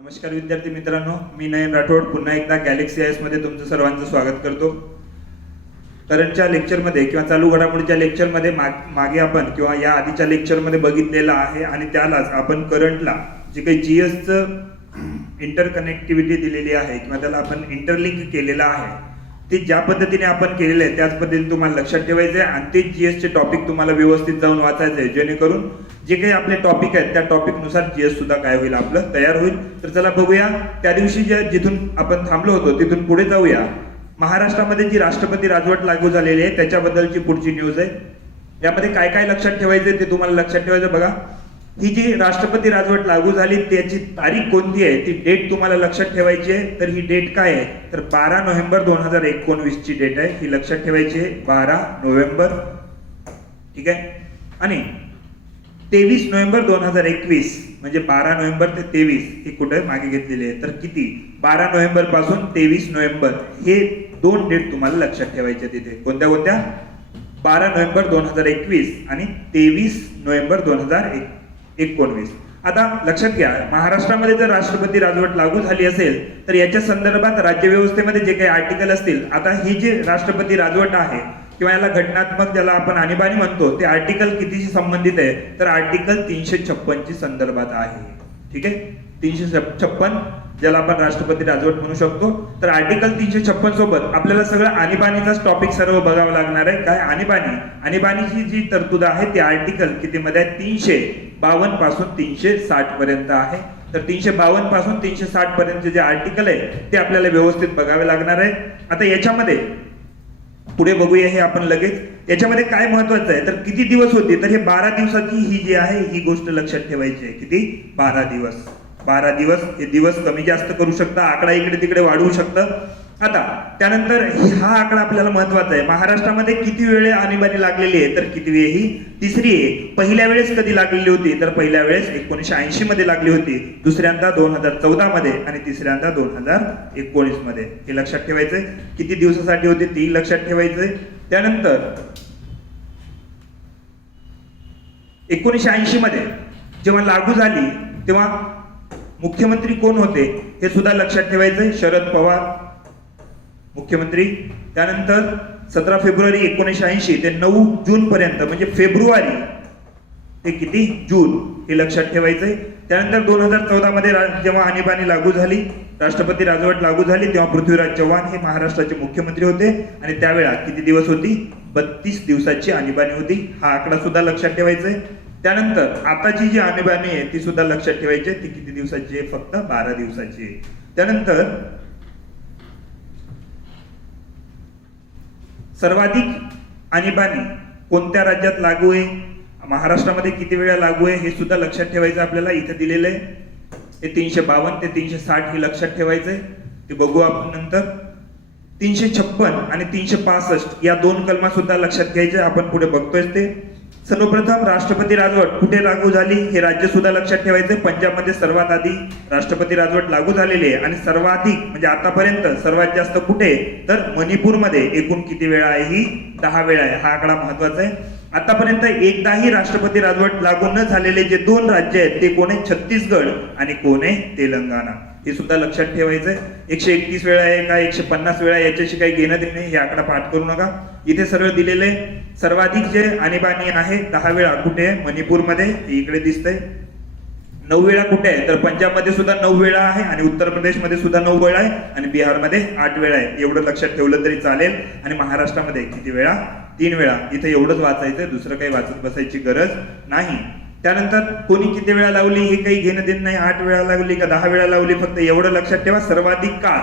नमस्कार विद्यार्थी मित्रांनो, मी नयन राठोड पुन्हा एकदा गॅलेक्सी आयस मध्ये तुमचं सर्वांचं स्वागत करतो. करंटच्या लेक्चरमध्ये किंवा चालू घडामोडीच्या लेक्चरमध्ये मागे आपण किंवा या आधीच्या लेक्चरमध्ये बघितलेलं आहे आणि त्यालाच आपण करंटला जे काही जीएसचं इंटरकनेक्टिव्हिटी दिलेली आहे किंवा त्याला आपण इंटरलिंक केलेलं आहे ते ज्या पद्धतीने आपण केलेलं आहे त्याच पद्धतीने तुम्हाला लक्षात ठेवायचं आहे आणि ते जीएसचे टॉपिक तुम्हाला व्यवस्थित जाऊन वाचायचे आहे, जेणेकरून जे काही आपले टॉपिक आहेत त्या टॉपिकनुसार जीएस सुद्धा काय होईल आपलं तयार होईल. तर चला बघूया त्या दिवशी जिथून आपण थांबलो होतो तिथून पुढे जाऊया. महाराष्ट्रामध्ये जी राष्ट्रपती राजवट लागू झालेली आहे त्याच्याबद्दलची पुढची न्यूज आहे. यामध्ये काय काय लक्षात ठेवायचं ते तुम्हाला लक्षात ठेवायचं. बघा, ही जी राष्ट्रपती राजवट लागू झाली त्याची तारीख कोणती आहे ती डेट तुम्हाला लक्षात ठेवायची आहे. तर ही डेट काय आहे तर 12 नोव्हेंबर 2019 ची डेट आहे, ही लक्षात ठेवायची आहे. 12 नोव्हेंबर, ठीक आहे. आणि 23 नोव्हेंबर 2021 म्हणजे 12 नोव्हेंबर ते 23 हे कुठे मागे घेतलेले आहे. तर किती 12 नोव्हेंबर पासून 23 नोव्हेंबर हे दोन डेट तुम्हाला लक्षात ठेवायचे. तिथे कोणत्या कोणत्या 12 नोव्हेंबर 2021 आणि 23 नोव्हेंबर 2019. आता लक्षात घ्या, महाराष्ट्रामध्ये जर राष्ट्रपती राजवट लागू झाली असेल तर याच्या संदर्भात राज्यव्यवस्थेमध्ये जे काही आर्टिकल असतील, आता ही जी राष्ट्रपती राजवट आहे किंवा याला घटनात्मक ज्याला आपण आणीबाणी म्हणतो ते आर्टिकल कितीशी संबंधित आहे तर आर्टिकल 356 ची संदर्भात आहे. ठीक आहे, 356 ज्याला आपण राष्ट्रपती राजवट म्हणू शकतो. तर आर्टिकल 356 सोबत आपल्याला सगळं आणीबाणीचाच टॉपिक सर्व बघावं लागणार आहे. काय आणीबाणीची जी तरतूद आहे ती आर्टिकल किती मध्ये आहे 352 पासून 360 पर्यंत आहे. तर 352 पासून 360 पर्यंत जे आर्टिकल आहे ते आपल्याला व्यवस्थित बघावे लागणार आहे. आता याच्यामध्ये पुढे बघूया हे आपण लगेच. याच्यामध्ये काय महत्वाचं आहे तर किती दिवस होते तर हे 12 दिवसाची ही जी आहे ही गोष्ट लक्षात ठेवायची आहे. किती 12 दिवस. 12 दिवस हे दिवस कमी जास्त करू शकता, आकडा इकडे तिकडे वाढवू शकतं. आता त्यानंतर हा आकडा आपल्याला महत्वाचा आहे. महाराष्ट्रामध्ये किती वेळे आणीबाणी लागलेली आहे तर किती वेळ ही तिसरी आहे. पहिल्या वेळेस कधी लागलेली होती तर पहिल्या वेळेस 1980 मध्ये लागली होती, दुसऱ्यांदा 2014 मध्ये आणि तिसऱ्यांदा 2019 मध्ये. हे लक्षात ठेवायचंय. किती दिवसासाठी होते ती लक्षात ठेवायचंय. त्यानंतर 1980 मध्ये जेव्हा लागू झाली तेव्हा मुख्यमंत्री कोण होते हे सुद्धा लक्षात ठेवायचंय. शरद पवार मुख्यमंत्री. त्यानंतर 17 फेब्रुवारी 1980 ते 9 जून पर्यंत म्हणजे फेब्रुवारी ते किती जून हे लक्षात ठेवायचंय. त्यानंतर 2014 मध्ये जेव्हा आणीबाणी लागू झाली, राष्ट्रपती राजवट लागू झाली, तेव्हा पृथ्वीराज चव्हाण हे महाराष्ट्राचे मुख्यमंत्री होते आणि त्यावेळा किती दिवस होती 32 दिवसाची आणीबाणी होती. हा आकडा सुद्धा लक्षात ठेवायचा आहे. त्यानंतर आताची जी आणीबाणी आहे ती सुद्धा लक्षात ठेवायची आहे. ती किती दिवसाची आहे फक्त 12 दिवसाची आहे. त्यानंतर सर्वाधिक आणीबाणी कोणत्या राज्यात लागू आहे, महाराष्ट्रामध्ये किती वेळा लागू आहे हे सुद्धा लक्षात ठेवायचं आपल्याला. इथे दिलेलं आहे हे 352 ते 360 हे लक्षात ठेवायचंय. ते बघू आपण नंतर. 356 आणि 365 या दोन कलमा सुद्धा लक्षात घ्यायच्या, आपण पुढे बघतोय ते. सर्वप्रथम राष्ट्रपती राजवट कुठे लागू झाली हे राज्य सुद्धा लक्षात ठेवायचं. पंजाबमध्ये सर्वात आधी राष्ट्रपती राजवट लागू झालेली आहे आणि सर्वाधिक म्हणजे आतापर्यंत सर्वात जास्त कुठे तर मणिपूरमध्ये. एकूण किती वेळा आहे ही 10 वेळा आहे. हा आकडा महत्वाचा आहे. आतापर्यंत एकदाही राष्ट्रपती राजवट लागू न झालेले जे दोन राज्य आहेत ते कोण आहे छत्तीसगड आणि कोण आहे तेलंगणा. हे सुद्धा लक्षात ठेवायचंय. 131 वेळा आहे का 150 वेळा याच्याशी काही घेणं देणं हे आकडा पाठ करू नका. इथे सरळ दिलेले आहे. सर्वाधिक जे आणीबाणी आहे 10 वेळा कुठे आहे मणिपूरमध्ये, इकडे दिसतंय. 9 वेळा कुठे आहे तर पंजाबमध्ये सुद्धा 9 वेळा आहे आणि उत्तर प्रदेशमध्ये सुद्धा 9 वेळा आहे आणि बिहारमध्ये 8 वेळा आहे. एवढं लक्षात ठेवलं तरी चालेल. आणि महाराष्ट्रामध्ये किती वेळा 3 वेळा. इथे एवढंच वाचायचं, दुसरं काही वाचत बसायची गरज नाही. त्यानंतर कोणी किती वेळा लावली हे काही घेणं देणं नाही. 8 वेळा लावली का 10 वेळा लावली फक्त एवढं लक्षात ठेवा. सर्वाधिक काळ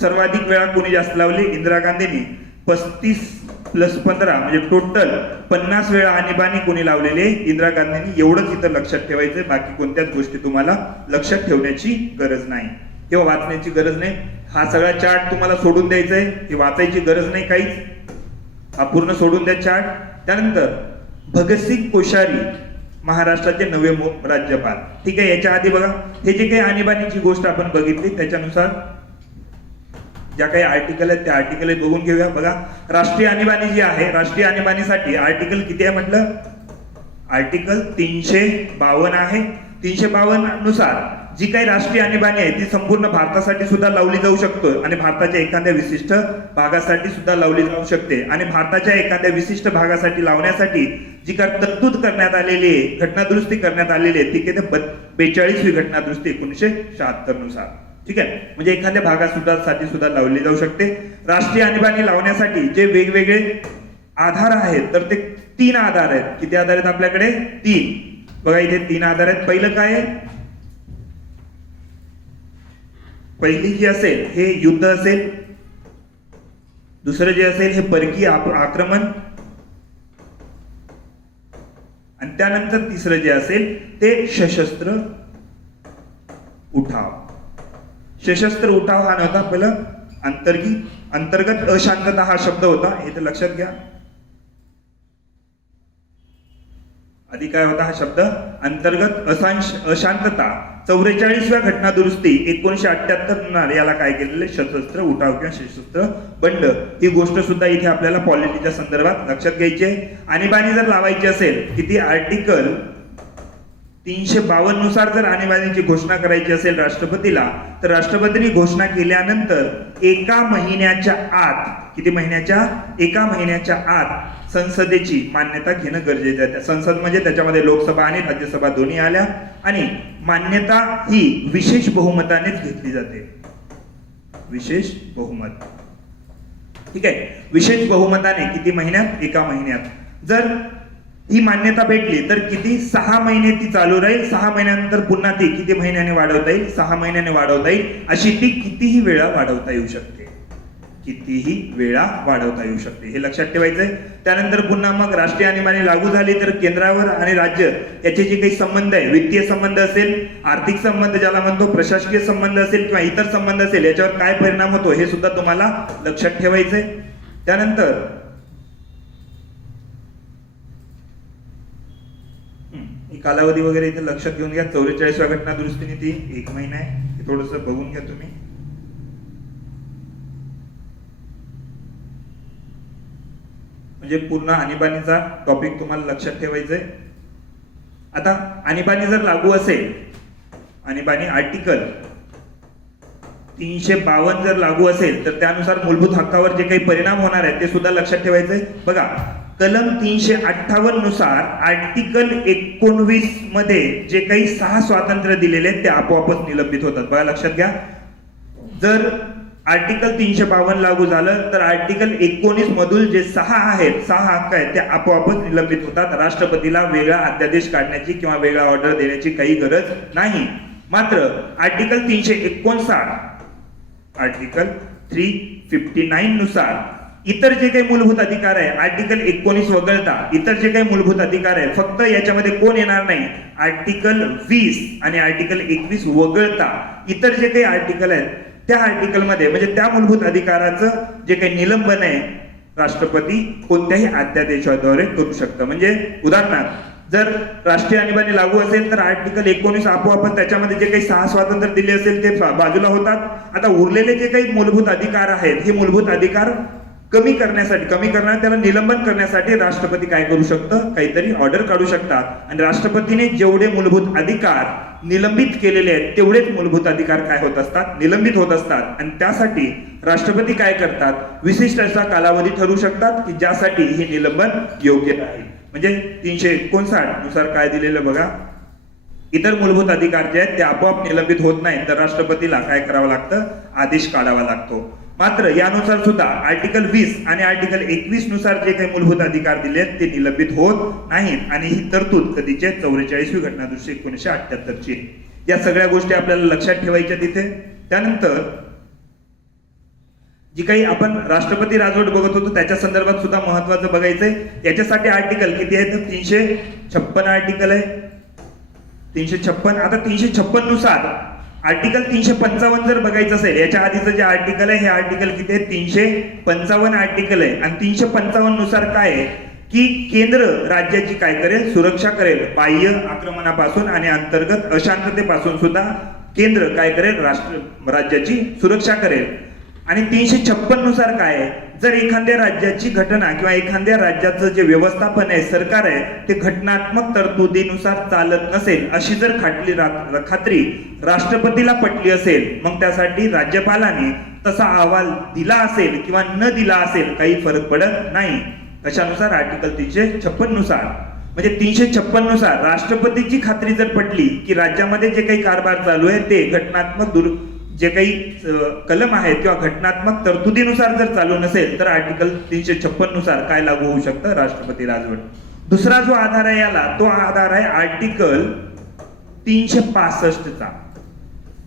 सर्वाधिक वेळा कोणी जास्त लावली इंदिरा गांधींनी 35 + 15 म्हणजे टोटल 50 वेळा आणीबाणी कोणी लावलेली आहे इंदिरा गांधींनी. एवढंच इथं लक्षात ठेवायचंय. बाकी कोणत्याच गोष्टी तुम्हाला लक्षात ठेवण्याची गरज नाही किंवा वाचण्याची गरज नाही. हा सगळा चार्ट तुम्हाला सोडून द्यायचा आहे, हे वाचायची गरज नाही काहीच. हा पूर्ण सोडून द्या चार्ट. त्यानंतर भगतसिंग कोश्यारी महाराष्ट्राचे नवे राज्यपाल. ठीक आहे, याच्या आधी बघा हे जे काही आणीबाणीची गोष्ट आपण बघितली त्याच्यानुसार ज्या काही आर्टिकल आहेत त्या आर्टिकल बघून घेऊया. बघा, राष्ट्रीय आणीबाणी जी आहे, राष्ट्रीय आणीबाणीसाठी आर्टिकल किती आहे म्हटलं आर्टिकल 352 आहे. 352 नुसार जी काही राष्ट्रीय आणीबाणी आहे ती संपूर्ण भारतासाठी सुद्धा लावली जाऊ शकतो आणि भारताच्या एखाद्या विशिष्ट भागासाठी सुद्धा लावली जाऊ शकते. आणि भारताच्या एखाद्या विशिष्ट भागासाठी लावण्यासाठी जी काही तरतूद करण्यात आलेली आहे, घटनादुरुस्ती करण्यात आलेली आहे, ती किती 42वी घटनादुरुस्ती 1976 नुसार. ठीक आहे, म्हणजे एखाद्या भागासाठी सुद्धा लावली जाऊ शकते. राष्ट्रीय आणीबाणी लावण्यासाठी जे वेगवेगळे आधार आहेत तर ते 3 आधार आहेत. किती आधार आहेत आपल्याकडे? 3. बघा इथे 3 आधार आहेत. पहिलं काय आहे? पहिली जी असेल हे युद्ध असेल, दुसरं जे असेल हे परकीय आक्रमण, आणि त्यानंतर तिसरं जे असेल ते सशस्त्र उठाव. सशस्त्र उठाव हा नव्हता, पहिलं अंतर्गत अशांतता हा शब्द होता, हे तर लक्षात घ्या. आधी काय होता हा शब्द? अंतर्गत अशांतता. 44व्या घटनादुरुस्ती 1978 याला काय केलेले? सशस्त्र उठाव किंवा सशस्त्र बंड ही गोष्ट सुद्धा इथे आपल्याला पॉलिटीच्या संदर्भात लक्षात घ्यायची आहे. आणीबाणी जर लावायची असेल, किती आर्टिकल 352 नुसार जर आणीबाणीची घोषणा करायची असेल राष्ट्रपतीला, तर राष्ट्रपतींनी घोषणा केल्यानंतर 1 महिन्याच्या आत, किती महिन्याच्या? 1 महिन्याच्या आत संसदेची मान्यता घेणं गरजेचं आहे. संसद म्हणजे त्याच्यामध्ये लोकसभा आणि राज्यसभा दोन्ही आल्या, आणि मान्यता ही विशेष बहुमतानेच घेतली जाते. विशेष बहुमत. ठीक आहे, विशेष बहुमताने किती महिन्यात? 1 महिन्यात. जर ही मान्यता भेटली तर किती? 6 महिने ती चालू राहील. 6 महिन्यानंतर पुन्हा ती किती महिन्याने वाढवता येईल? 6 महिन्याने वाढवता येईल. अशी ती कितीही वेळा वाढवता येऊ शकते. कितीही वेळा वाढवता येऊ शकते, हे लक्षात ठेवायचंय. त्यानंतर पुन्हा मग राष्ट्रीय आणीबाणी लागू झाली तर केंद्रावर आणि राज्य याचे जे काही संबंध आहे, वित्तीय संबंध असेल, आर्थिक संबंध ज्याला म्हणतो, प्रशासकीय संबंध असेल किंवा इतर संबंध असेल, याच्यावर काय परिणाम होतो हे सुद्धा तुम्हाला लक्षात ठेवायचंय. त्यानंतर कालावधी वगैरे इथे लक्षात घेऊन घ्या. 44व्या घटना दुरुस्तीने ती 1 महिना आहे, हे थोडस बघून घ्या तुम्ही. म्हणजे पूर्ण आणीबाणीचा टॉपिक तुम्हाला लक्षात ठेवायचंय. आता आणीबाणी जर लागू असेल, आणीबाणी आर्टिकल 352 जर लागू असेल तर त्यानुसार मूलभूत हक्कावर जे काही परिणाम होणार आहेत ते सुद्धा लक्षात ठेवायचंय. बघा, कलम 358 नुसार आर्टिकल 19 मध्ये जे काही 6 स्वातंत्र्य दिलेले आहेत ते आपोआपच निलंबित होतात. बघा लक्षात घ्या, जर आर्टिकल 352 लागू झालं तर आर्टिकल 19 मधून जे 6 आहेत, 6 हक्क आहेत ते आपोआपच निलंबित होतात. राष्ट्रपतीला वेगळा अध्यादेश काढण्याची किंवा वेगळा ऑर्डर देण्याची काही गरज नाही. मात्र आर्टिकल 359, आर्टिकल 359 नुसार इतर जे काही मूलभूत अधिकार आहे, आर्टिकल 19 वगळता इतर जे काही मूलभूत अधिकार आहे, फक्त याच्यामध्ये कोण येणार नाही? आर्टिकल 20 आणि आर्टिकल 21 वगळता इतर जे काही आर्टिकल आहेत त्या आर्टिकल मध्ये, म्हणजे त्या मूलभूत अधिकाराचं जे काही निलंबन आहे राष्ट्रपती कोणत्याही अध्यादेशाद्वारे करू शकतं. म्हणजे उदाहरणार्थ जर राष्ट्रीय आणीबाणी लागू असेल तर आर्टिकल 19 आपोआपच त्याच्यामध्ये जे काही 6 स्वातंत्र्य दिले असेल ते बाजूला होतात. आता उरलेले जे काही मूलभूत अधिकार आहेत, हे मूलभूत अधिकार कमी करण्यासाठी त्याला निलंबन करण्यासाठी राष्ट्रपती काय करू शकतं? काहीतरी ऑर्डर काढू शकतात. आणि राष्ट्रपतीने जेवढे मूलभूत अधिकार निलंबित केलेले आहेत तेवढेच मूलभूत अधिकार काय होत असतात? निलंबित होत असतात. आणि त्यासाठी राष्ट्रपती काय करतात? विशिष्ट असा कालावधी ठरवू शकतात की ज्यासाठी हे निलंबन योग्य आहे. म्हणजे 359 नुसार काय दिलेलं बघा, इतर मूलभूत अधिकार जे आहेत ते आपोआप निलंबित होत नाहीत, तर राष्ट्रपतीला काय करावं लागतं? आदेश काढावा लागतो. मात्र यानुसार सुद्धा आर्टिकल 20 आणि आर्टिकल 21 नुसार जे काही मूलभूत अधिकार दिले आहेत ते निलंबित होत नाहीत. आणि ही तरतूद कधीचे? 44वी घटनादुरुस्ती 1978 ची. या सगळ्या गोष्टी आपल्याला लक्षात ठेवायच्या तिथे. त्यानंतर जी काही आपण राष्ट्रपती राजवट बघत होतो त्याच्या संदर्भात सुद्धा महत्वाचं बघायचंय. याच्यासाठी आर्टिकल किती आहे? तर 356 आर्टिकल आहे. 356. आता 356 नुसार आर्टिकल 355 जर बघायचं असेल, याच्या आधीचं जे आर्टिकल आहे हे आर्टिकल किती आहे? 355 आर्टिकल आहे. आणि 355 नुसार काय आहे की केंद्र राज्याची काय करेल? सुरक्षा करेल. बाह्य आक्रमणापासून आणि अंतर्गत अशांततेपासून सुद्धा केंद्र काय करेल? राज्याची सुरक्षा करेल. आणि 356 नुसार काय आहे? जर एखाद्या राज्याची घटना किंवा एखाद्या राज्याचं जे व्यवस्थापन आहे, सरकार आहे, ते घटनात्मक तरतुदीनुसार चालत नसेल, अशी जर खात्री राष्ट्रपतीला पटली असेल, मग त्यासाठी राज्यपालाने तसा अहवाल दिला असेल किंवा न दिला असेल काही फरक पडत नाही. कशानुसार? आर्टिकल 356 नुसार. म्हणजे 356 नुसार राष्ट्रपतीची खात्री जर पटली की राज्यामध्ये जे काही कारभार चालू आहे ते घटनात्मक जे काही कलम आहेत किंवा घटनात्मक तरतुदीनुसार जर चालू नसेल, तर आर्टिकल 356 नुसार काय लागू होऊ शकतं? राष्ट्रपती राजवट. दुसरा जो आधार आहे याला, तो आधार आहे आर्टिकल 365 चा.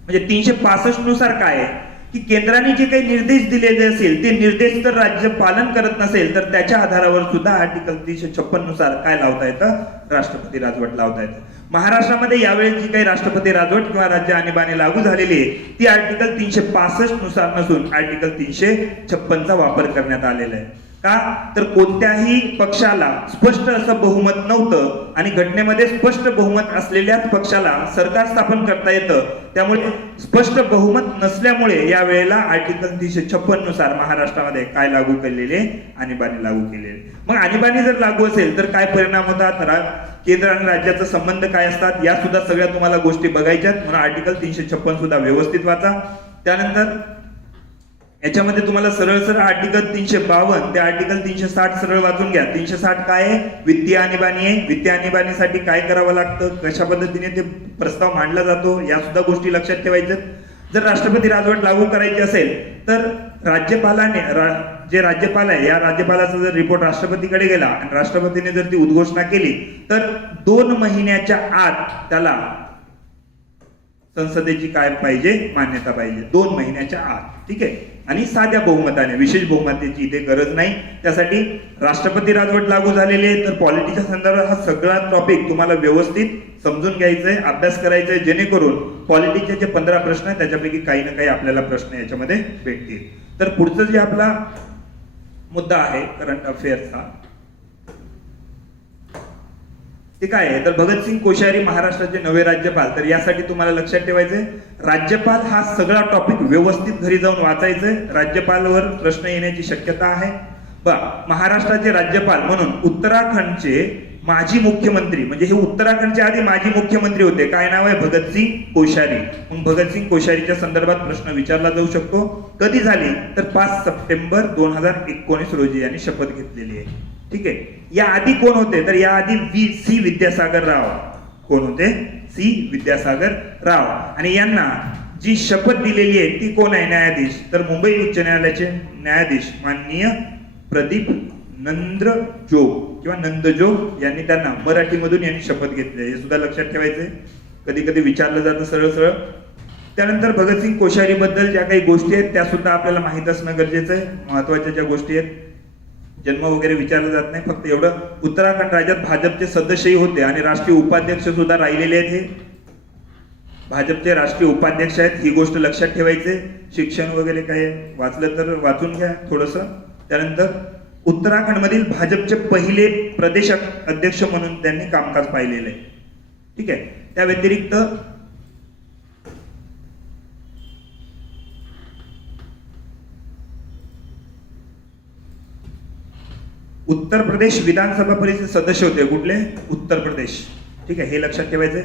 म्हणजे 365 नुसार काय आहे की केंद्राने जे काही निर्देश दिलेले असेल ते निर्देश जर राज्य पालन करत नसेल, तर त्याच्या आधारावर सुद्धा आर्टिकल 356 नुसार काय लावता येतं? राष्ट्रपती राजवट लावता येतं. महाराष्ट्रामध्ये यावेळी जी काही राष्ट्रपती राजवट किंवा राज्य आणीबाणी लागू झालेली आहे ती आर्टिकल 365 नुसार नसून आर्टिकल 356 चा वापर करण्यात आलेला आहे. का? तर कोणत्याही पक्षाला स्पष्ट असं बहुमत नव्हतं आणि घटनेमध्ये स्पष्ट बहुमत असलेल्याच पक्षाला सरकार स्थापन करता येतं. त्यामुळे स्पष्ट बहुमत नसल्यामुळे या वेळेला आर्टिकल 356 नुसार महाराष्ट्रामध्ये काय लागू केलेले? आणीबाणी लागू केलेले. मग आणीबाणी जर लागू असेल तर काय परिणाम होतात? केंद्र आणि राज्याचा संबंध काय असतात? या सुद्धा सगळ्या तुम्हाला गोष्टी बघायच्यात. म्हणून आर्टिकल 356 सुद्धा व्यवस्थित वाचा. त्यानंतर याच्यामध्ये तुम्हाला सरळ सरळ आर्टिकल 352 ते आर्टिकल 360 सरळ वाचून घ्या. 360 काय आहे? वित्तीय आणीबाणी आहे. वित्तीय आणीबाणीसाठी काय करावं लागतं, कशा पद्धतीने ते प्रस्ताव मांडला जातो, या सुद्धा गोष्टी लक्षात ठेवायच्या. जर राष्ट्रपती राजवट लागू करायची असेल तर राज्यपालाने जे राज्यपाल आहे या राज्यपालाचा जर रिपोर्ट राष्ट्रपतीकडे गेला आणि राष्ट्रपतीने जर ती उद्घोषणा केली तर 2 महिन्याच्या आत त्याला संसदेची काय पाहिजे? मान्यता पाहिजे. 2 महिन्याच्या आत. ठीक आहे. आणि साध्या बहुमताने, विशेष बहुमताची इथे गरज नाही. त्यासाठी राष्ट्रपती राजवट लागू झालेली आहे तर पॉलिटीच्या संदर्भात हा सगळा टॉपिक तुम्हाला व्यवस्थित समजून घ्यायचा आहे, अभ्यास करायचा आहे, जेणेकरून पॉलिटिक्सचे जे 15 प्रश्न आहेत त्याच्यापैकी काही ना काही आपल्याला प्रश्न याच्यामध्ये भेटतील. तर पुढचं जे आपला मुद्दा आहे करंट अफेअर्सचा ते काय आहे? तर भगतसिंग कोश्यारी महाराष्ट्राचे नवे राज्यपाल. तर यासाठी तुम्हाला लक्षात ठेवायचंय राज्यपाल हा सगळा टॉपिक व्यवस्थित घरी जाऊन वाचायचंय. राज्यपालवर प्रश्न येण्याची शक्यता आहे. महाराष्ट्राचे राज्यपाल म्हणून उत्तराखंडचे माजी मुख्यमंत्री, म्हणजे हे उत्तराखंडच्या आधी माजी मुख्यमंत्री होते. काय नाव आहे? भगतसिंग कोश्यारी. मग भगतसिंग कोश्यारीच्या संदर्भात प्रश्न विचारला जाऊ शकतो. कधी झाली? तर 5 सप्टेंबर 2019 रोजी यांनी शपथ घेतलेली आहे. ठीक आहे. या आधी कोण होते? तर या आधी सी विद्यासागर राव. कोण होते? सी विद्यासागर राव. आणि यांना जी शपथ दिलेली आहे ती कोण आहे? न्यायाधीश. तर मुंबई उच्च न्यायालयाचे न्यायाधीश माननीय प्रदीप नंद्रजोग किंवा नंदजोग यांनी त्यांना मराठीमधून यांनी शपथ घेतली. हे सुद्धा लक्षात ठेवायचंय. कधी कधी विचारलं जातं सरळ सरळ. त्यानंतर भगतसिंग कोश्यारी बद्दल ज्या काही गोष्टी आहेत त्या सुद्धा आपल्याला माहित असणं गरजेचं आहे. महत्वाच्या ज्या गोष्टी आहेत, जन्म वगैरे विचारलं जात नाही, फक्त एवढं उत्तराखंड राज्यात भाजपचे सदस्यही होते आणि राष्ट्रीय उपाध्यक्ष सुद्धा राहिलेले आहेत. हे भाजपचे राष्ट्रीय उपाध्यक्ष आहेत, ही गोष्ट लक्षात ठेवायचे. शिक्षण वगैरे काय वाचलं तर वाचून घ्या थोडस. त्यानंतर उत्तराखंड मधील भाजपचे पहिले प्रदेश अध्यक्ष म्हणून त्यांनी कामकाज पाहिलेलं आहे. ठीक आहे. त्या व्यतिरिक्त उत्तर प्रदेश विधानसभा परिषद सदस्य होते. कुठले? उत्तर प्रदेश. ठीक आहे. हे लक्षात ठेवायचंय.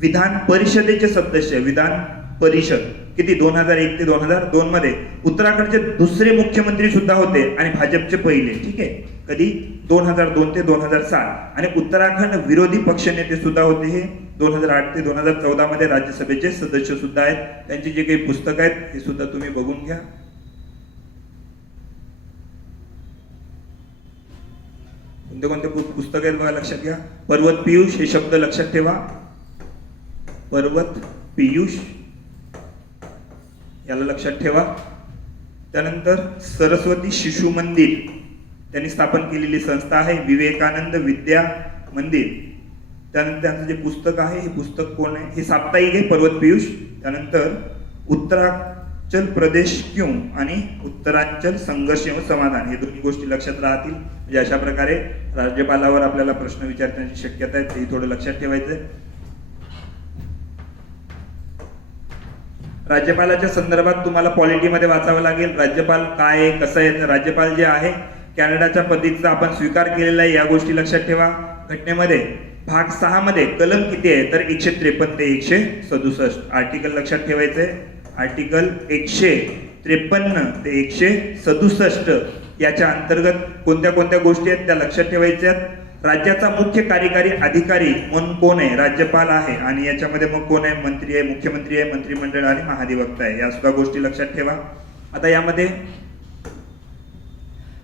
विधान परिषदेचे सदस्य, विधान परिषद किती? 2001 ते 2002 मध्ये. उत्तराखंडचे दुसरे मुख्यमंत्री सुद्धा होते आणि भाजपचे पहिले. ठीक आहे. कधी? 2002 ते 2007. आणि उत्तराखंड विरोधी पक्षनेते सुद्धा होते हे. 2008 ते 2014 मध्ये राज्यसभेचे सदस्य सुद्धा आहेत. त्यांची जे काही पुस्तकं आहेत हे सुद्धा तुम्ही बघून घ्या. कोणते कोणते पुस्तक आहेत बघा, लक्षात घ्या. पर्वत पियुष हे शब्द लक्षात ठेवा. पर्वत पियुष याला लक्षात ठेवा. त्यानंतर सरस्वती शिशु मंदिर त्यांनी स्थापन केलेली संस्था आहे, विवेकानंद विद्या मंदिर. त्यानंतर त्यांचं जे पुस्तक आहे हे पुस्तक कोण आहे? हे साप्ताहिक आहे, पर्वत पियुष. त्यानंतर उत्तरांचल प्रदेश क्यों आणि उत्तरांचल संघर्ष व समाधान, हे दोन्ही गोष्टी लक्षात राहतील. म्हणजे अशा प्रकारे राज्यपालावर आपल्याला प्रश्न विचारण्याची शक्यता आहे, ते थोडं लक्षात ठेवायचं. राज्यपालाच्या संदर्भात तुम्हाला पॉलिटीमध्ये वाचावं लागेल. राज्यपाल काय आहे, कसं आहे. तर राज्यपाल जे आहे कॅनडाच्या पद्धतीचा आपण स्वीकार केलेला आहे, या गोष्टी लक्षात ठेवा. घटनेमध्ये भाग 6 मध्ये कलम किती आहे, तर 153 ते 167 आर्टिकल लक्षात ठेवायचे. आर्टिकल 153 ते 167 याच्या अंतर्गत कोणत्या कोणत्या गोष्टी आहेत त्या लक्षात ठेवायच्या. राज्याचा मुख्य कार्यकारी अधिकारी म्हणून कोण आहे, राज्यपाल आहे. आणि याच्यामध्ये मग कोण आहे, मंत्री आहे, मुख्यमंत्री आहे, मंत्रिमंडळ आणि महाधिवक्ता आहे. या सुद्धा गोष्टी लक्षात ठेवा. आता यामध्ये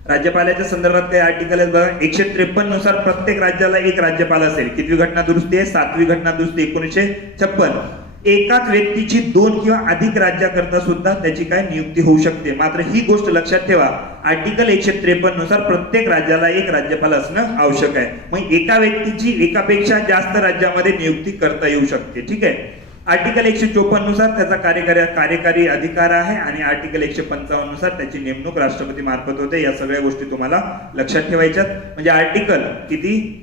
राज्यपालाच्या संदर्भात काही आर्टिकल आहेत बघा. 153 नुसार प्रत्येक राज्याला एक राज्यपाल असेल. कितवी घटना दुरुस्ती आहे, 7वी घटना दुरुस्ती 1956. एकाच व्यक्तीची 2 किंवा अधिक राज्याकरता सुद्धा त्याची काय नियुक्ती होऊ शकते. मात्र ही गोष्ट लक्षात ठेवा, आर्टिकल 153 नुसार प्रत्येक राज्याला एक राज्यपाल असणं आवश्यक आहे. मग एका व्यक्तीची एकापेक्षा जास्त राज्यामध्ये नियुक्ती करता येऊ शकते. ठीक आहे. आर्टिकल 154 नुसार त्याचा कार्यकारी अधिकार आहे आणि आर्टिकल 155 नुसार त्याची नेमणूक राष्ट्रपती मार्फत होते. या सगळ्या गोष्टी तुम्हाला लक्षात ठेवायच्यात. म्हणजे आर्टिकल किती,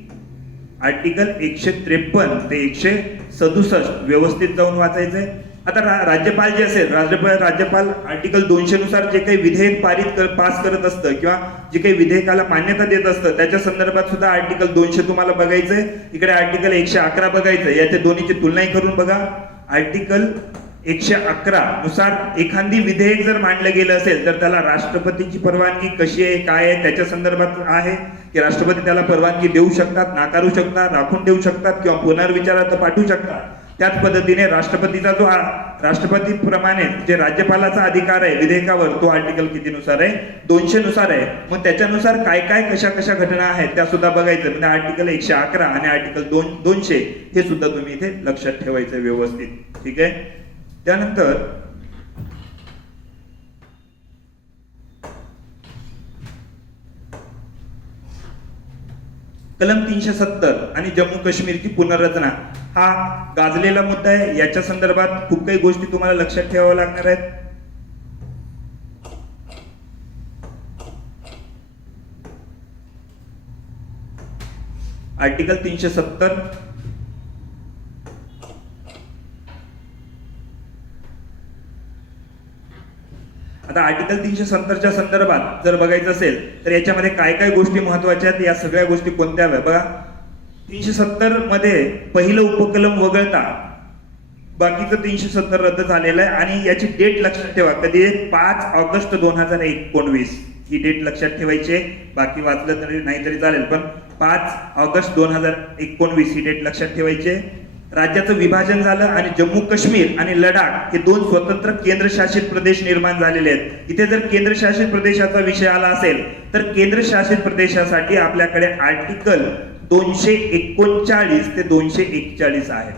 आर्टिकल 153 ते 167 व्यवस्थित जाऊन वाचायचंय. आता राज्यपाल जे असेल, राज्यपाल आर्टिकल 200 नुसार जे काही विधेयक पास करत असतं किंवा जे काही विधेयकाला मान्यता देत असतं त्याच्या संदर्भात सुद्धा आर्टिकल 200 तुम्हाला बघायचंय. इकडे आर्टिकल 111 बघायचं. याच्या दोन्हीची तुलनाही करून बघा. आर्टिकल 111 नुसार एखादी विधेयक जर मांडलं गेलं असेल तर त्याला राष्ट्रपतीची परवानगी कशी आहे, काय आहे, त्याच्या संदर्भात आहे की राष्ट्रपती त्याला परवानगी देऊ शकतात, नाकारू शकतात, राखून ठेवू शकतात किंवा पुनर्विचारार्थ पाठवू शकतात. त्याच पद्धतीने राष्ट्रपतीचा जो राष्ट्रपतीप्रमाणे जे राज्यपालाचा अधिकार आहे विधेयकावर, तो आर्टिकल किती नुसार आहे, 200 नुसार आहे. मग त्याच्यानुसार काय काय कशा कशा घटना आहेत त्या सुद्धा बघायचं. म्हणजे आर्टिकल 111 आणि आर्टिकल 200 हे सुद्धा तुम्ही इथे लक्षात ठेवायचं व्यवस्थित. ठीक आहे. त्यानंतर कलम 370 आणि जम्मू काश्मीरची पुनर्रचना हा गाजलेला मुद्दा आहे. याच्या संदर्भात खूप काही गोष्टी तुम्हाला लक्षात ठेवाव्या लागणार आहेत. आर्टिकल 370 आता आर्टिकल 370च्या संदर्भात जर बघायचं असेल तर याच्यामध्ये काय काय गोष्टी महत्वाच्या आहेत, या सगळ्या गोष्टी कोणत्या हव्या बघा. 370 मध्ये पहिलं उपकलम वगळता बाकीचं 370 रद्द झालेलं आहे. आणि याची डेट लक्षात ठेवा, कधी 5 ऑगस्ट 2019 ही डेट लक्षात ठेवायची आहे. बाकी वाचलं तरी नाही तरी चालेल, पण 5 ऑगस्ट 2019 ही डेट लक्षात ठेवायची आहे. राज्याचं विभाजन झालं आणि जम्मू काश्मीर आणि लडाख हे 2 स्वतंत्र केंद्रशासित प्रदेश निर्माण झालेले आहेत. इथे जर केंद्रशासित प्रदेशाचा विषय आला असेल तर केंद्रशासित प्रदेशासाठी आपल्याकडे आर्टिकल 239 ते 241 आहे.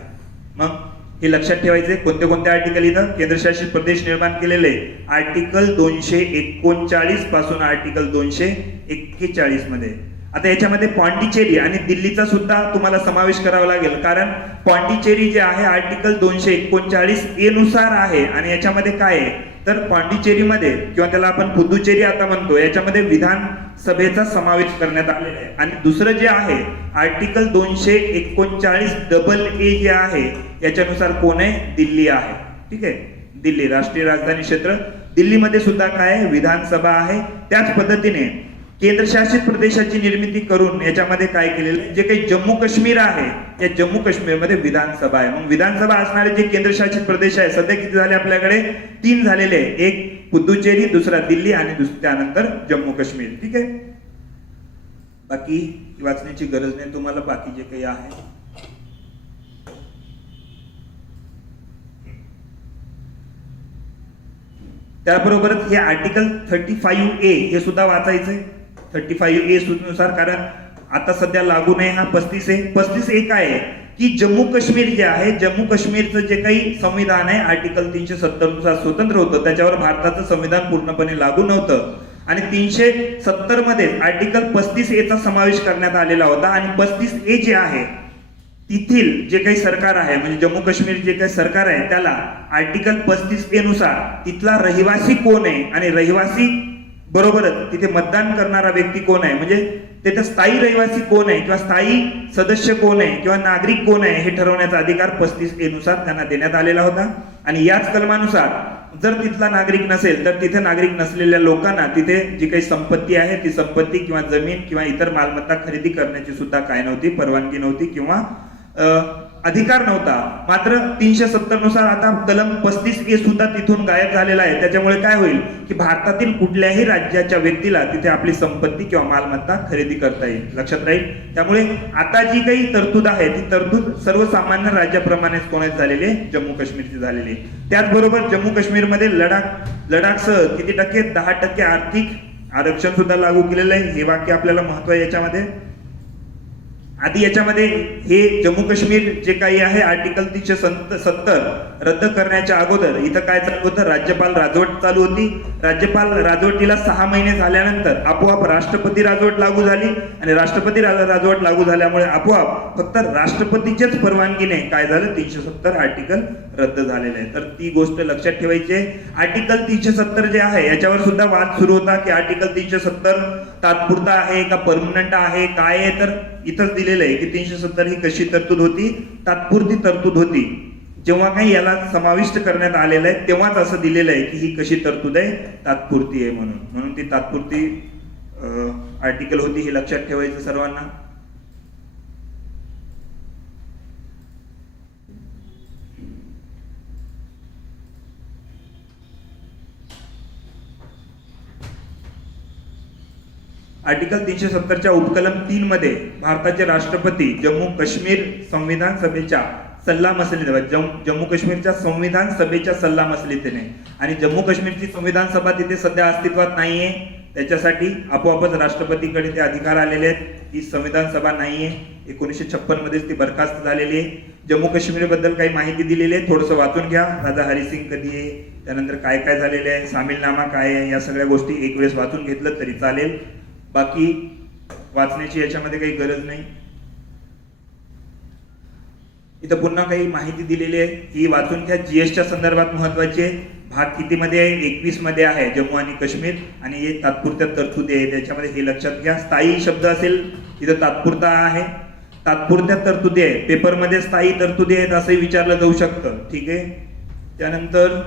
मग हे लक्षात ठेवायचे कोणते कोणते आर्टिकल इथं केंद्रशासित प्रदेश निर्माण केलेले. आर्टिकल 239 पासून आर्टिकल 241 मध्ये. आता याच्यामध्ये पॉंडिचेरी आणि दिल्लीचा सुद्धा तुम्हाला समावेश करावा लागेल, कारण पॉंडिचेरी जे आहे आर्टिकल 239 ए नुसार आहे. आणि याच्यामध्ये काय आहे तर पॉंडिचेरीमध्ये किंवा त्याला आपण पुदुचेरी आता म्हणतो, याच्यामध्ये विधानसभेचा समावेश करण्यात आलेला आहे. आणि दुसरं जे आहे आर्टिकल 239 डबल ए जे आहे याच्यानुसार कोण आहे, दिल्ली आहे. ठीक आहे. दिल्ली राष्ट्रीय राजधानी क्षेत्र, दिल्लीमध्ये सुद्धा काय आहे, विधानसभा आहे. त्याच पद्धतीने केंद्रशासित प्रदेशाची निर्मिती करून याच्यामध्ये काय केलेलं, जे काही जम्मू काश्मीर आहे या जम्मू काश्मीरमध्ये विधानसभा आहे. मग विधानसभा असणारे जे केंद्रशासित प्रदेश आहे सध्या किती झाले आपल्याकडे, 3 झालेले. एक पुदुचेरी, दुसरा दिल्ली आणि त्यानंतर जम्मू काश्मीर. ठीक आहे. बाकी वाचण्याची गरज नाही तुम्हाला, बाकी जे काही आहे त्याबरोबरच हे आर्टिकल 35A हे सुद्धा वाचायचंय. 35A नुसार, कारण आता सध्या लागू नाही हा 35A. 35A काय आहे की जम्मू काश्मीर जे आहे, जम्मू काश्मीरचं जे काही संविधान आहे आर्टिकल 370 नुसार स्वतंत्र होतं, त्याच्यावर भारताचं संविधान पूर्णपणे लागू नव्हतं. आणि 370 मध्ये आर्टिकल 35A चा समावेश करण्यात आलेला होता. आणि 35A जे आहे तिथील जे काही सरकार आहे, म्हणजे जम्मू काश्मीर जे काही सरकार आहे त्याला आर्टिकल 35A नुसार तिथला रहिवासी कोण आहे आणि रहिवासी बरोबरच तिथे मतदान करणारा व्यक्ती कोण आहे, म्हणजे तिथे स्थायी रहिवासी कोण आहे किंवा स्थायी सदस्य कोण आहे किंवा नागरिक कोण आहे हे ठरवण्याचा अधिकार 35A नुसार त्यांना देण्यात आलेला होता. आणि याच कलमानुसार जर तिथला नागरिक नसेल तर तिथे नागरिक नसलेल्या लोकांना तिथे जी काही संपत्ती आहे ती संपत्ती किंवा जमीन किंवा इतर मालमत्ता खरेदी करण्याची सुद्धा काय नव्हती, परवानगी नव्हती किंवा अधिकार नव्हता. मात्र 370 नुसार आता कलम 35A सुद्धा तिथून गायब झालेला आहे. त्याच्यामुळे काय होईल की भारतातील कुठल्याही राज्याच्या व्यक्तीला तिथे आपली संपत्ती किंवा मालमत्ता खरेदी करता येईल. लक्षात राहील. त्यामुळे आता जी काही तरतूद आहे ती तरतूद सर्वसामान्य राज्याप्रमाणेच कोणाची झालेली आहे, जम्मू काश्मीरची झालेली आहे. त्याचबरोबर जम्मू काश्मीरमध्ये लडाखसह किती टक्के, 10% आर्थिक आरक्षण सुद्धा लागू केलेलं आहे. हे वाक्य आपल्याला महत्व आहे याच्यामध्ये. आधी याच्यामध्ये हे जम्मू काश्मीर जे काही आहे आर्टिकल 370 रद्द करण्याच्या अगोदर इथं काय चालू होतं, राज्यपाल राजवट चालू होती. राज्यपाल राजवटीला 6 महिने झाल्यानंतर आपोआप राष्ट्रपती राजवट लागू झाली आणि राष्ट्रपती राजवट लागू झाल्यामुळे आपोआप फक्त राष्ट्रपतीच्याच परवानगीने काय झालं, 370 आर्टिकल रद्द झालेलं आहे. तर ती गोष्ट लक्षात ठेवायची आहे. आर्टिकल 370 जे आहे याच्यावर सुद्धा वाद सुरू होता की आर्टिकल 370 तात्पुरता आहे का परमनंट आहे, काय आहे. तर इथंच दिलेलं आहे की 370 ही कशी तरतूद होती, तात्पुरती तरतूद होती. जेव्हा काही याला समाविष्ट करण्यात आलेलं आहे तेव्हाच असं दिलेलं आहे की ही कशी तरतूद आहे, तात्पुरती आहे म्हणून ती तात्पुरती आर्टिकल होती. हे लक्षात ठेवायचं सर्वांना. आर्टिकल 370च्या उपकलम 3 मध्ये भारताचे राष्ट्रपती जम्मू काश्मीर संविधान सभेच्या सल्ला मसलतीने, जम्मू काश्मीरच्या संविधान सभेच्या सल्ला मसलतीने, आणि जम्मू काश्मीरची संविधान सभा तिथे सध्या अस्तित्वात नाहीये. त्याच्यासाठी आपोआपच राष्ट्रपतीकडे ते अधिकार आलेले आहेत. ही संविधान सभा नाहीये. 1956 मध्येच ती बरखास्त झालेली आहे. जम्मू काश्मीर बद्दल काही माहिती दिलेली आहे, थोडंसं वाचून घ्या. राजा हरी सिंग कधी आहे, त्यानंतर काय काय झालेले आहे, सामीलनामा काय आहे, या सगळ्या गोष्टी एक वेळेस वाचून घेतलं तरी चालेल. बाकी वाचण्याची याच्यामध्ये काही गरज नाही. इथं पुन्हा काही माहिती दिलेली आहे, ही वाचून घ्या. जीएसच्या संदर्भात महत्वाची आहे. भाग किती मध्ये आहे, 21 मध्ये आहे जम्मू आणि काश्मीर, आणि हे तात्पुरत्या तरतुदी आहे. त्याच्यामध्ये हे लक्षात घ्या. स्थायी शब्द असेल इथं तात्पुरता आहे, तात्पुरत्या तरतुदी आहे. पेपरमध्ये स्थायी तरतुदी आहेत असंही विचारलं जाऊ शकतं. ठीक आहे. त्यानंतर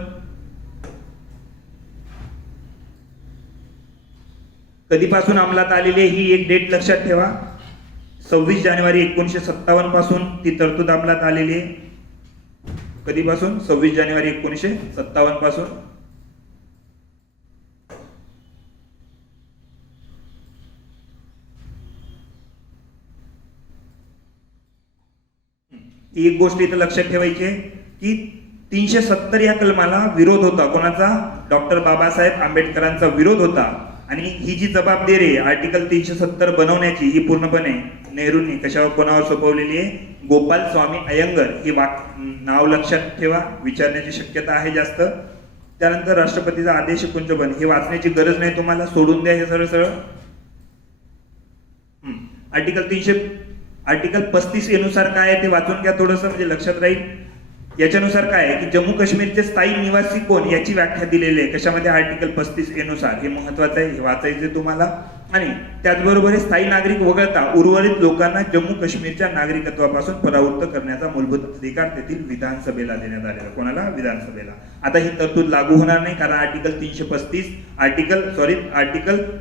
कधीपासून अंमलात आलेली ही एक डेट लक्षात ठेवा. 26 जानेवारी 1957 पासून ती तरतूद अंमलात आलेली आहे. कधीपासून? 26 जानेवारी 1957 पासून. एक गोष्ट इथं लक्षात ठेवायची आहे की 370 या कलमाला विरोध होता. कोणाचा? डॉक्टर बाबासाहेब आंबेडकरांचा विरोध होता. आणि ही जी जबाबदारी आहे आर्टिकल 370 बनवण्याची, ही पूर्णपणे नेहरूंनी कशावर, कोणावर सोपवलेली आहे? गोपाल स्वामी अयंगर. हे नाव लक्षात ठेवा, विचारण्याची शक्यता आहे जास्त. त्यानंतर राष्ट्रपतीचा आदेश कुंचबन, हे वाचण्याची गरज नाही तुम्हाला, सोडून द्या हे सरळ सरळ. आर्टिकल 35A नुसार काय आहे ते वाचून घ्या थोडंसं, म्हणजे लक्षात राहील. याच्यानुसार काय आहे की जम्मू काश्मीरचे स्थायी निवासी कोण याची व्याख्या दिलेली आहे. कशामध्ये? आर्टिकल 35A नुसार. हे महत्वाचं आहे, हे वाचायचे तुम्हाला. आणि त्याचबरोबर स्थायी नागरिक वगळता उर्वरित लोकांना जम्मू काश्मीरच्या नागरिकत्वापासून परावृत्त करण्याचा मूलभूत अधिकार तेथील विधानसभेला देण्यात आलेला. कोणाला? विधानसभेला. आता ही तरतूद लागू होणार नाही कारण आर्टिकल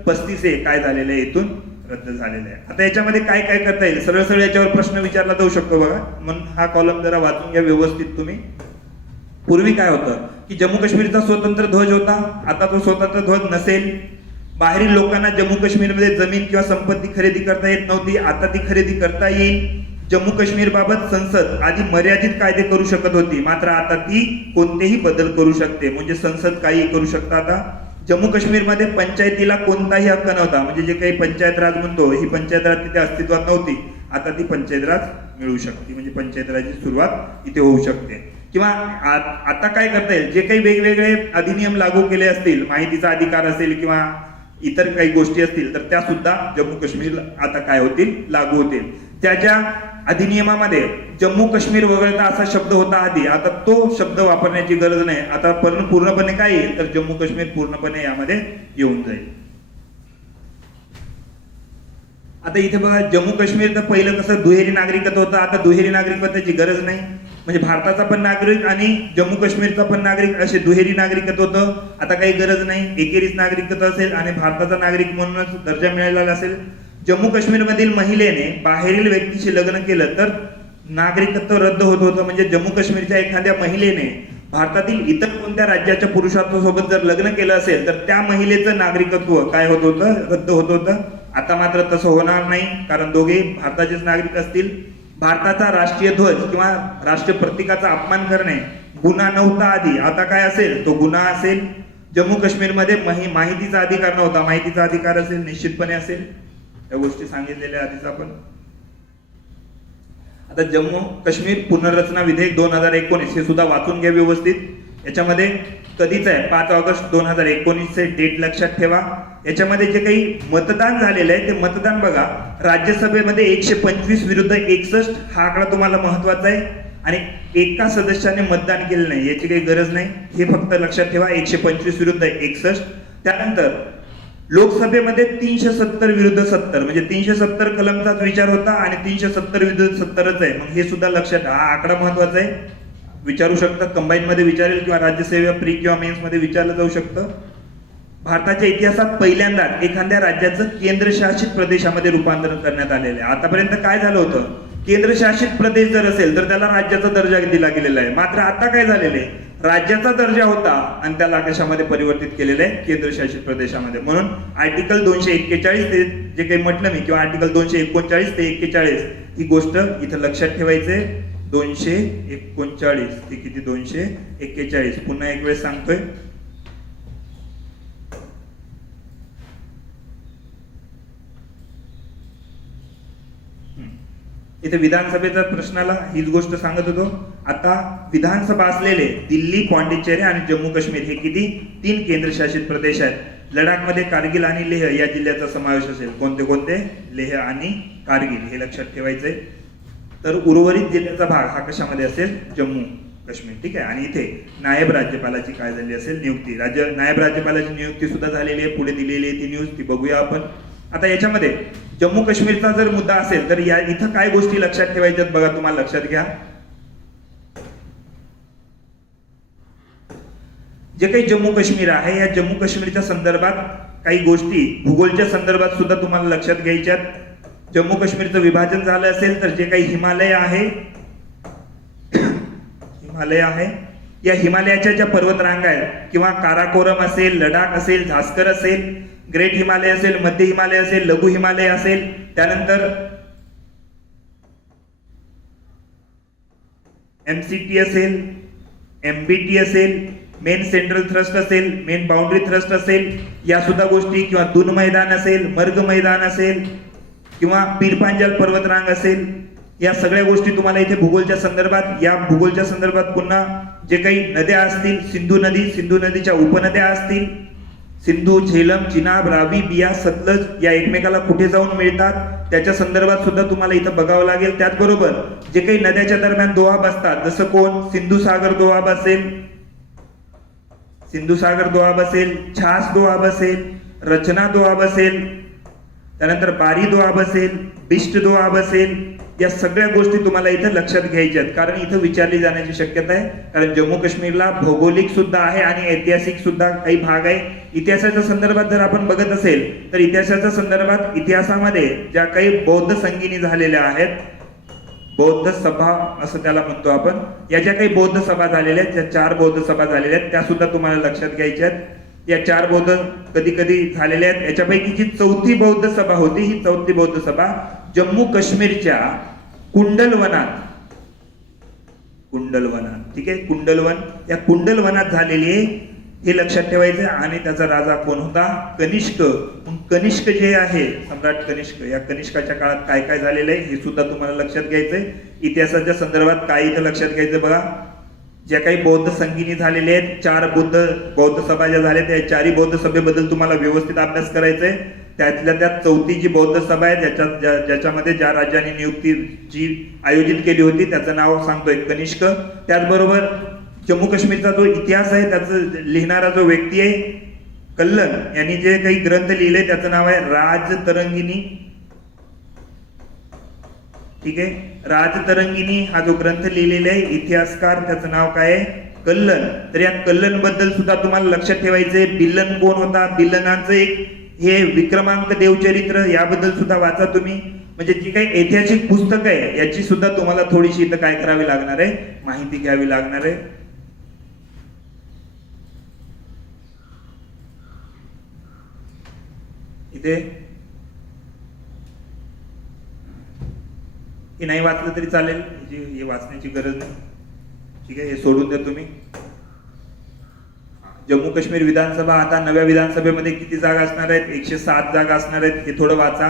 35A काय झालेलं आहे, इथून रद्द झालेलं आहे. आता याच्यामध्ये काय काय करता येईल, सरळ सरळ याच्यावर प्रश्न विचारला जाऊ शकतो बघा. म्हणून हा कॉलम जरा वाचून घ्या व्यवस्थित तुम्ही. पूर्वी काय होतं की जम्मू काश्मीरचा स्वतंत्र ध्वज होता, आता तो स्वतंत्र ध्वज नसेल. बाहेरील लोकांना जम्मू काश्मीरमध्ये जमीन किंवा संपत्ती खरेदी करता येत नव्हती, आता ती खरेदी करता येईल. जम्मू काश्मीर बाबत संसद आधी मर्यादित कायदे करू शकत होती, मात्र आता ती कोणतेही बदल करू शकते. म्हणजे संसद काही करू शकता. आता जम्मू काश्मीरमध्ये पंचायतीला कोणताही हक्क नव्हता, म्हणजे जे काही पंचायत राज म्हणतो, ही पंचायत राज तिथे अस्तित्वात नव्हती. आता ती पंचायत राज मिळू शकते, म्हणजे पंचायत राजची सुरुवात इथे होऊ शकते. किंवा आता काय करता येईल, जे काही वेगवेगळे अधिनियम लागू केले असतील, माहितीचा अधिकार असेल किंवा इतर काही गोष्टी असतील, तर त्या सुद्धा जम्मू काश्मीर आता काय होतील, लागू होतील. त्याच्या अधिनियमामध्ये जम्मू काश्मीर वगळता असा शब्द होता आधी, आता तो शब्द वापरण्याची गरज नाही. आता पूर्णपणे काय येईल, तर जम्मू काश्मीर पूर्णपणे यामध्ये येऊन जाईल. आता इथे बघा, जम्मू काश्मीर तर पहिलं कसं दुहेरी नागरिकत्व होतं, आता दुहेरी नागरिकत्वाची गरज नाही. म्हणजे भारताचा पण नागरिक आणि जम्मू काश्मीरचा पण नागरिक असे दुहेरी नागरिकत्व होतं. आता काही गरज नाही, एकेरीच नागरिकत्व असेल आणि भारताचा नागरिक म्हणूनच दर्जा मिळालेला असेल. जम्मू काश्मीरमधील महिलेने बाहेरील व्यक्तीशी लग्न केलं तर नागरिकत्व रद्द होत होतं. म्हणजे जम्मू काश्मीरच्या एखाद्या महिलेने भारतातील इतर कोणत्या राज्याच्या पुरुषासोबत जर लग्न केलं असेल तर त्या महिलेचं नागरिकत्व काय होत होतं, रद्द होत होतं. आता मात्र तसं होणार नाही, कारण दोघे भारताचेच नागरिक असतील. भारताचा राष्ट्रीय ध्वज किंवा राष्ट्रीय प्रतीकाचा अपमान करणे गुन्हा नव्हता आधी, आता काय असेल, तो गुन्हा असेल. जम्मू काश्मीरमध्ये माहितीचा अधिकार नव्हता, माहितीचा अधिकार असेल, निश्चितपणे असेल. त्या गोष्टी सांगितलेल्या आधीच आपण. आता जम्मू काश्मीर पुनर्रचना विधेयक 2019 हे सुद्धा वाचून घ्या व्यवस्थित. याच्यामध्ये कधीच आहे, 5 ऑगस्ट 2019 डेट लक्षात ठेवा. याच्यामध्ये जे काही मतदान झालेलं आहे ते मतदान बघा. राज्यसभेमध्ये 125 विरुद्ध 61 हा आकडा तुम्हाला महत्वाचा आहे. आणि एका सदस्याने मतदान केलं नाही याची काही गरज नाही, हे फक्त लक्षात ठेवा. 125 विरुद्ध 61. त्यानंतर लोकसभेमध्ये 370 विरुद्ध 70, म्हणजे 370 कलमचाच विचार होता आणि 370 विरुद्ध 70च आहे. मग हे सुद्धा लक्षात, हा आकडा महत्वाचा आहे. विचारू शकतात, कंबाईन मध्ये विचारेल किंवा राज्यसेवा प्री किंवा मेन्स मध्ये विचारलं जाऊ शकतं. भारताच्या इतिहासात पहिल्यांदाच एखाद्या राज्याचं केंद्रशासित प्रदेशामध्ये रूपांतरण करण्यात आलेलं आहे. आतापर्यंत काय झालं होतं, केंद्रशासित प्रदेश जर असेल तर त्याला राज्याचा दर्जा दिला गेलेला आहे. मात्र आता काय झालेलं आहे, राज्याचा दर्जा होता आणि त्याला कशामध्ये परिवर्तित केलेलं आहे, केंद्रशासित प्रदेशामध्ये. म्हणून आर्टिकल 241 ते जे काही म्हटलं मी, किंवा आर्टिकल 239 ते 41 ही गोष्ट इथं लक्षात ठेवायचे. 239 ते किती, 241. पुन्हा एक वेळेस सांगतोय, इथे विधानसभेचा प्रश्नाला हीच गोष्ट सांगत होतो. आता विधानसभा असलेले दिल्ली, पॉंडिचेरी आणि जम्मू काश्मीर हे किती, 3 केंद्रशासित प्रदेश आहेत. लडाखमध्ये कारगिल आणि लेह या जिल्ह्याचा समावेश असेल. कोणते कोणते, लेह आणि कारगिल, हे लक्षात ठेवायचंय. तर उर्वरित जिल्ह्याचा भाग हा कशामध्ये असेल, जम्मू काश्मीर. ठीक आहे. आणि इथे नायब राज्यपालाची काय झाली असेल, नियुक्ती. नायब राज्यपालाची नियुक्ती सुद्धा झालेली आहे, पुढे दिलेली आहे ती न्यूज, ती बघूया आपण. आता याच्यामध्ये जम्मू काश्मीरचा जर मुद्दा असेल तर या इथं काय गोष्टी लक्षात ठेवायच्यात बघा, तुम्हाला लक्षात घ्या. जे काही जम्मू काश्मीर आहे या जम्मू काश्मीरच्या संदर्भात काही गोष्टी भूगोलच्या संदर्भात सुद्धा तुम्हाला लक्षात घ्यायच्यात. जम्मू काश्मीरचं विभाजन झालं असेल तर जे काही हिमालय आहे या हिमालयाच्या ज्या पर्वतरांगा आहेत, किंवा काराकोरम असेल, लडाख असेल, झास्कर असेल, ग्रेट हिमालय असेल, मध्य हिमालय असेल, लघु हिमालय असेल, त्यानंतर MCT असेल, MBT असेल, मेन सेंट्रल थ्रस्ट असेल, मेन बाउंड्री थ्रस्ट असेल, या सुद्धा गोष्टी, किंवा दून मैदान असेल, मर्ग मैदान असेल, किंवा पीरपांजल पर्वतरांग असेल, या सगळ्या गोष्टी तुम्हाला इथे भूगोलच्या संदर्भात, या भूगोलच्या संदर्भात पुन्हा जे काही नद्या असतील, सिंधू नदी, सिंधू नदीच्या उपनद्या असतील, सिंधू, झेलम, चिनाब, रावी, बिया, सतलज, या एकमेकाला कुठे जाऊन मिळतात त्याच्या संदर्भात सुद्धा तुम्हाला इथं बघावं लागेल. त्याचबरोबर जे काही नद्याच्या दरम्यान दोआब असतात, जसं कोण, सिंधू सागर दोआब असेल, छास दोआब असेल, रचना दोआब असेल, त्यानंतर बारी दोआब असेल, बिष्ट दोआब असेल, या सगळ्या गोष्टी तुम्हाला इथं लक्षात घ्यायच्या आहेत, कारण इथं विचारली जाण्याची शक्यता आहे. कारण जम्मू काश्मीरला भौगोलिक सुद्धा आहे आणि ऐतिहासिक सुद्धा काही भाग आहे. इतिहासाच्या संदर्भात जर आपण बघत असेल तर इतिहासाच्या संदर्भात इतिहासामध्ये ज्या काही बौद्ध संगिनी झालेल्या आहेत, बौद्ध सभा असं त्याला म्हणतो आपण, या ज्या काही बौद्ध सभा झालेल्या आहेत, ज्या 4 बौद्ध सभा झालेल्या आहेत त्या सुद्धा तुम्हाला लक्षात घ्यायच्या आहेत. या 4 बौद्ध कधी कधी झालेल्या आहेत. याच्यापैकी जी 4थी बौद्ध सभा होती, ही 4थी बौद्ध सभा जम्मू काश्मीरच्या कुंडलवनात, ठीक आहे, कुंडलवन, या कुंडलवनात झालेली आहे, हे लक्षात ठेवायचं. आणि त्याचा राजा कोण होता, कनिष्क. कनिष्क जे आहे, सम्राट कनिष्क, या कनिष्काच्या काळात काय काय झालेलं आहे हे सुद्धा तुम्हाला लक्षात घ्यायचंय. इतिहासाच्या संदर्भात काय इथं लक्षात घ्यायचं बघा, ज्या काही बौद्ध संगिनी झालेले आहेत, 4 बौद्ध सभा ज्या झाल्या त्या 4ही बौद्ध सभेबद्दल तुम्हाला व्यवस्थित अभ्यास करायचा आहे. त्यातल्या त्यात 4थी जी बौद्ध सभा आहे ज्याच्यामध्ये ज्या राज्याने नियुक्ती जी आयोजित केली होती त्याचं नाव सांगतोय, कनिष्क. त्याचबरोबर जम्मू काश्मीरचा जो इतिहास आहे त्याचं लिहिणारा जो व्यक्ती आहे, कल्लन यांनी जे काही ग्रंथ लिहिले त्याचं नाव आहे राजतरंगिणी. ठीक आहे, राजतरंगिणी हा जो ग्रंथ लिहिलेला आहे इतिहासकार, त्याचं नाव काय आहे? कल्लन. तर या कल्लन बद्दल सुद्धा तुम्हाला लक्षात ठेवायचंय. बिल्लन कोण होता? बिल्लनाचं एक हे विक्रमांक देवचरित्र, याबद्दल सुद्धा वाचा तुम्ही. म्हणजे जी काही ऐतिहासिक पुस्तक आहे याची सुद्धा तुम्हाला थोडीशी इथं काय करावी लागणार आहे? माहिती घ्यावी लागणार आहे. इथे हे नाही वाचलं तरी चालेल, हे वाचण्याची गरज नाही. ठीक आहे, हे सोडून द्या तुम्ही. जम्मू काश्मीर विधानसभा, आता नव्या विधानसभेमध्ये किती जागा असणार आहेत? 107 जागा असणार आहेत. हे थोडं वाचा.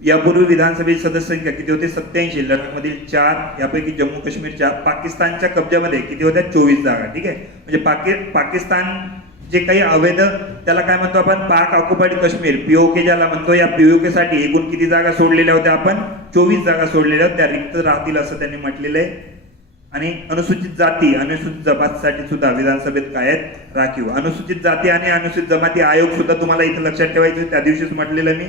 यापूर्वी विधानसभेची सदस्य संख्या किती होते? 87. लडाखमधील 4, यापैकी जम्मू काश्मीरच्या पाकिस्तानच्या कब्जामध्ये किती होत्या? 24 जागा. ठीक आहे, म्हणजे पाकिस्तान जे काही अवैध, त्याला काय म्हणतो आपण? पाक ऑक्युपाईड काश्मीर, पीओके ज्याला म्हणतो, या पीओके साठी एकूण किती जागा सोडलेल्या होत्या? आपण 24 जागा सोडलेल्या होत्या. त्या रिक्त राहतील असं त्यांनी म्हटलेलं आहे. आणि अनुसूचित जाती, अनुसूचित जमातीसाठी सुद्धा विधानसभेत काय आहेत? राखीव. अनुसूचित जाती आणि अनुसूचित जमाती आयोग सुद्धा तुम्हाला इथे लक्षात ठेवायचं, त्या दिवशीच म्हटलेलं मी.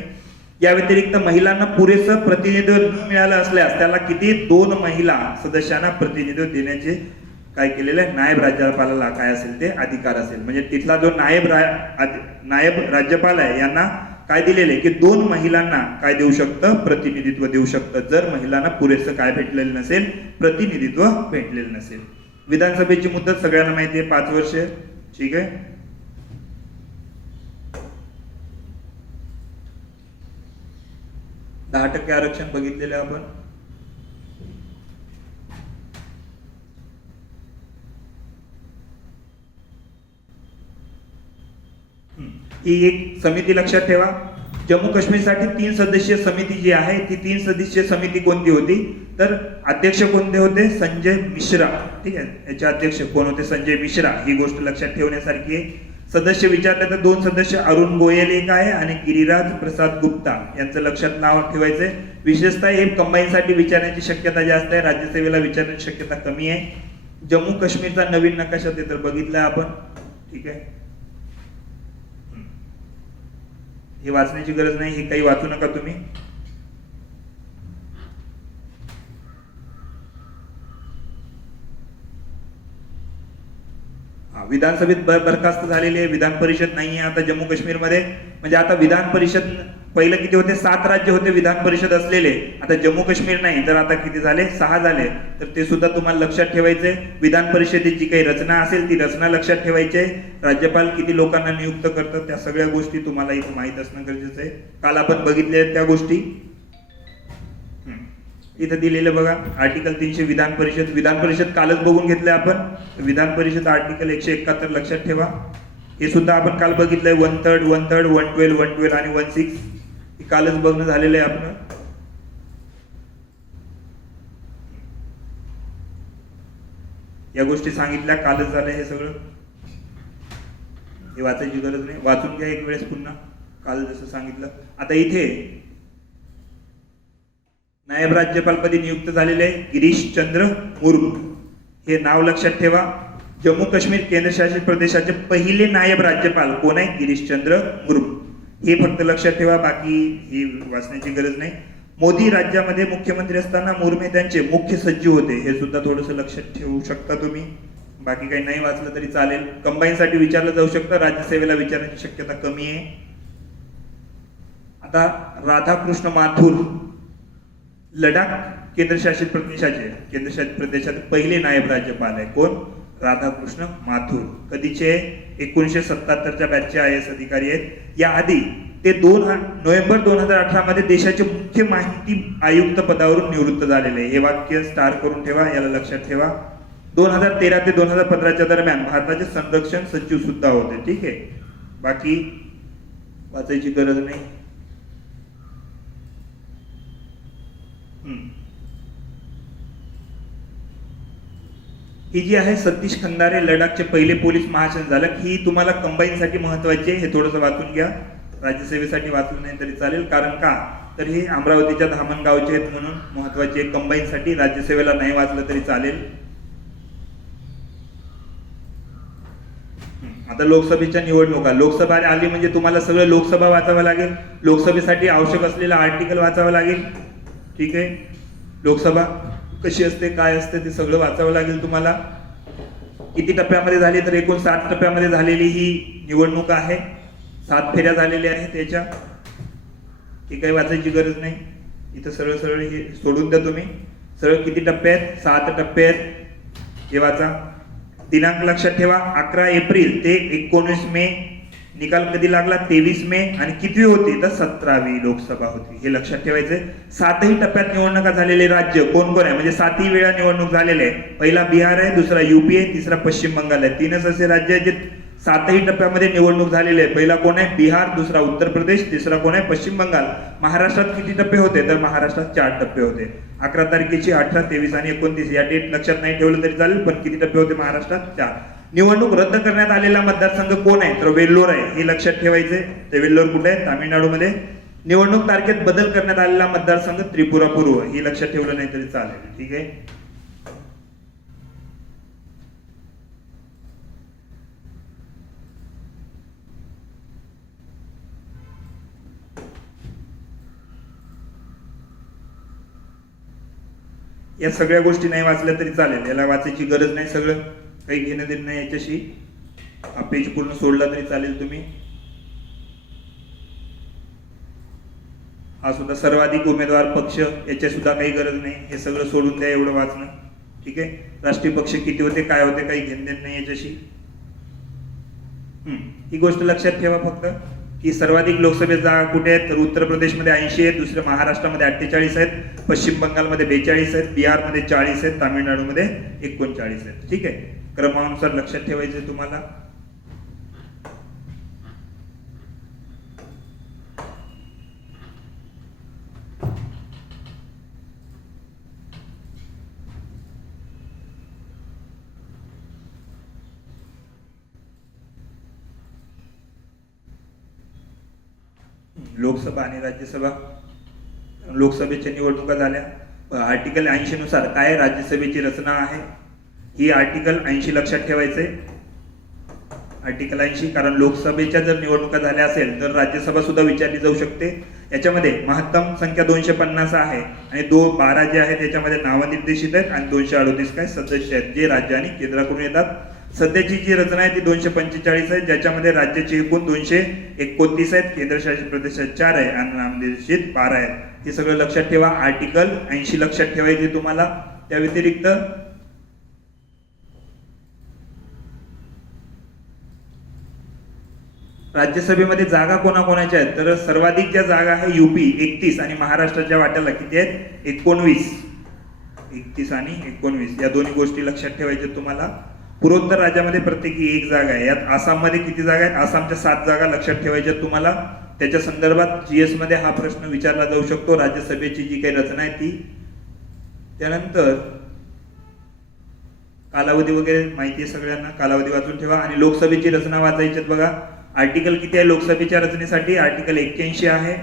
या व्यतिरिक्त महिलांना पुरेसं प्रतिनिधित्व न मिळालं असल्यास त्याला किती? 2 महिला सदस्यांना प्रतिनिधित्व देण्याचे काय केलेलं आहे? नायब राज्यपालाला काय असेल ते अधिकार असेल. म्हणजे तिथला जो नायब राज्यपाल आहे यांना काय दिलेले की 2 महिलांना काय देऊ शकतं? प्रतिनिधित्व देऊ शकतं, जर महिलांना पुरेसं काय भेटलेलं नसेल? प्रतिनिधित्व भेटलेलं नसेल. विधानसभेची मुदत सगळ्यांना माहिती आहे, 5 वर्ष. ठीक आहे, 10% आरक्षण बघितलेलं आपण. ही एक समिती लक्षात ठेवा. जम्मू काश्मीरसाठी 3 सदस्यीय समिती जी आहे ती 3 सदस्यीय समिती कोणती होती? तर अध्यक्ष कोणते होते? संजय मिश्रा. ठीक आहे, याचे अध्यक्ष कोण होते? संजय मिश्रा. ही गोष्ट लक्षात ठेवण्यासारखी आहे. सदस्य विचारले तर 2 सदस्य अरुण गोयल एक आहे आणि गिरिराज प्रसाद गुप्ता यांचं लक्षात नाव ठेवायचंय. विशेषतः हे कंबाईन साठी विचारण्याची शक्यता जास्त आहे, राज्यसेवेला विचारण्याची शक्यता कमी आहे. जम्मू काश्मीरचा नवीन नकाशा ते तर बघितलाय आपण. ठीक आहे, हे वाचण्याची गरज नाही, हे काही वाचू नका तुम्ही. विधानसभेत बरखास्त झालेली आहे, विधान परिषद नाहीये आता जम्मू काश्मीरमध्ये. म्हणजे आता विधान परिषद पहिलं किती होते? 7 राज्य होते विधान परिषद असलेले, आता जम्मू काश्मीर नाही, तर आता किती झाले? 6 झाले. तर ते सुद्धा तुम्हाला लक्षात ठेवायचंय. विधान परिषदेची जी काही रचना असेल ती रचना लक्षात ठेवायची आहे. राज्यपाल किती लोकांना नियुक्त करतात त्या सगळ्या गोष्टी तुम्हाला इथे माहित असणं गरजेचं आहे. काल आपण बघितले त्या गोष्टी. इथं दिलेलं बघा, आर्टिकल 300 विधान परिषद कालच बघून घेतले आपण. विधान परिषद आर्टिकल 171 लक्षात ठेवा. हे सुद्धा आपण काल बघितलंय. 1/3, 112 आणि 16 हे कालच बघणं झालेलं आहे आपलं. या गोष्टी सांगितल्या कालच झालं हे सगळं. हे वाचायची गरज नाही, वाचून घ्या एक वेळेस पुन्हा, काल जसं सांगितलं. आता इथे नायब राज्यपालपदी नियुक्त झालेले गिरीश चंद्र मुर्मू, हे नाव लक्षात ठेवा. जम्मू काश्मीर केंद्रशासित प्रदेशाचे पहिले नायब राज्यपाल कोण आहे? गिरीश चंद्र मुर्मू. हे फक्त लक्षात ठेवा, बाकी ही वाचण्याची गरज नाही. मोदी राज्यामध्ये मुख्यमंत्री असताना मुर्मू त्यांचे मुख्य सचिव होते, हे सुद्धा थोडंसं लक्षात ठेवू शकता तुम्ही. बाकी काही नाही वाचलं तरी चालेल. कंबाईन साठी विचारलं जाऊ शकतं, राज्यसेवेला विचारण्याची शक्यता कमी आहे. आता राधाकृष्ण माथुर लडाख केंद्रशासित प्रदेशाचे पहिले नायब राज्यपाल आहे. कोण? राधाकृष्ण माथुर. कधीचे? 1977च्या बॅचचे IAS अधिकारी आहेत. याआधी ते 2 नोव्हेंबर 2018 मध्ये देशाचे मुख्य माहिती आयुक्त पदावरून निवृत्त झालेले. हे वाक्य स्टार करून ठेवा, याला लक्षात ठेवा. 2013 ते 2015च्या दरम्यान भारताचे संरक्षण सचिव सुद्धा होते. ठीक आहे, बाकी वाचायची गरज नाही. ही जी आहे सतीश खंदारे, लडाखचे पहिले पोलीस महासंचालक, ही तुम्हाला कंबाईन साठी महत्वाची आहे. हे थोडंसं वाचून घ्या, राज्यसेवेसाठी वाचलं नाही तरी चालेल. कारण का? तर हे अमरावतीच्या धामणगावचे आहेत म्हणून महत्वाचे आहे. कंबाईन साठी, राज्यसेवेला नाही वाचलं तरी चालेल. आता लोकसभेच्या निवडणुका, लोकसभा आली म्हणजे तुम्हाला सगळं लोकसभा वाचावं लागेल. लोकसभेसाठी आवश्यक असलेला आर्टिकल वाचावं लागेल. ठीक आहे, लोकसभा कशी असते, काय असते ते सगळं वाचावं लागेल तुम्हाला. किती टप्प्यामध्ये झाली तर एकूण 7 टप्प्यामध्ये झालेली ही निवडणूक आहे. 7 फेऱ्या झालेल्या आहेत त्याच्या. ही काही वाचायची गरज नाही. इथं सरळ सरळ हे सोडून द्या तुम्ही. सरळ किती टप्पे आहेत? 7 टप्पे आहेत. हे वाचा. दिनांक लक्षात ठेवा, 11 एप्रिल ते 19 मे. निकाल कधी लागला? 23 मे. आणि कितवी होती? तर 17वी लोकसभा होती. हे लक्षात ठेवायचंय. 7ही टप्प्यात निवडणुका झालेले राज्य कोण कोण आहे? म्हणजे 7ही वेळा निवडणूक झालेले आहे. पहिला बिहार आहे, दुसरा युपी आहे, तिसरा पश्चिम बंगाल आहे. 3च असे राज्य आहेत जे 7ही टप्प्यामध्ये निवडणूक झालेले आहे. पहिला कोण आहे? बिहार, दुसरा उत्तर प्रदेश, तिसरा कोण आहे? पश्चिम बंगाल. महाराष्ट्रात किती टप्पे होते? तर महाराष्ट्रात 4 टप्पे होते. 11 तारखेची 18, 23 आणि 29 या डेट लक्षात नाही ठेवलं तरी चालेल, पण किती टप्पे होते महाराष्ट्रात? 4. निवडणूक रद्द करण्यात आलेला मतदारसंघ कोण आहे? तर वेल्लोर आहे. हे लक्षात ठेवायचे. ते वेल्लोर कुठे आहे? तामिळनाडूमध्ये. निवडणूक तारखेत बदल करण्यात आलेला मतदारसंघ त्रिपुरा पूर्व. हे लक्षात ठेवलं नाही तरी चालेल. ठीक आहे. या सगळ्या गोष्टी नाही वाचल्या तरी चालेल. याला वाचायची गरज नाही. सगळं काही घेणं देणं नाही याच्याशी. हा पेज पूर्ण सोडला तरी चालेल तुम्ही. हा सुद्धा सर्वाधिक उमेदवार पक्ष, याच्या सुद्धा काही गरज नाही. हे सगळं सोडून द्या, एवढं वाचणं. ठीक आहे. राष्ट्रीय पक्ष किती होते, काय होते, काही घेणं देणं नाही याच्याशी. ही गोष्ट लक्षात ठेवा फक्त की सर्वाधिक लोकसभेत जागा कुठे आहेत? तर उत्तर प्रदेशमध्ये 80 आहेत, दुसऱ्या महाराष्ट्रामध्ये 48 आहेत, पश्चिम बंगालमध्ये 42 आहेत, बिहारमध्ये 40 आहेत, तामिळनाडूमध्ये 39 आहेत. ठीक आहे. क्रमानुसार लक्षात ठेवायचे तुम्हाला. लोकसभा आणि राज्यसभा. लोकसभेच्या निवडणुका झाल्या. आर्टिकल 80 नुसार काय राज्यसभेची रचना आहे? ही आर्टिकल 80 लक्षात ठेवायचंय. आर्टिकल 80, कारण लोकसभेच्या जर निवडणुका झाल्या असेल तर राज्यसभा सुद्धा विचारली जाऊ शकते. याच्यामध्ये महत्तम संख्या 250 आहे आणि 12 जे आहेत त्याच्यामध्ये नावनिर्देशित आहेत आणि 238 काय सदस्य आहेत जे राज्य आणि केंद्राकडून येतात. सध्याची जी रचना आहे ती 245 आहे, ज्याच्यामध्ये राज्याचे एकूण 229 आहेत, केंद्रशासित प्रदेशात 4 आहे आणि नामनिर्देशित 12 आहेत. हे सगळं लक्षात ठेवा. आर्टिकल 80 लक्षात ठेवायचे तुम्हाला. त्या व्यतिरिक्त राज्यसभेमध्ये जागा कोणाकोणाच्या आहेत? तर सर्वाधिक ज्या जागा आहे युपी 31 आणि महाराष्ट्राच्या वाट्याला किती आहेत? 19. 31 आणि 19 या दोन्ही गोष्टी लक्षात ठेवायच्या तुम्हाला. पूर्वोत्तर राज्यामध्ये प्रत्येकी 1 जागा आहे. यात आसाममध्ये किती जागा आहेत? आसामच्या 7 जागा लक्षात ठेवायच्या तुम्हाला. त्याच्या संदर्भात जीएस मध्ये हा प्रश्न विचारला जाऊ शकतो. राज्यसभेची जी काही रचना आहे ती. त्यानंतर कालावधी वगैरे माहिती आहे सगळ्यांना, कालावधी वाचून ठेवा. आणि लोकसभेची रचना वाचायची बघा. आर्टिकल किती आहे लोकसभेच्या रचनेसाठी? आर्टिकल 81 आहे.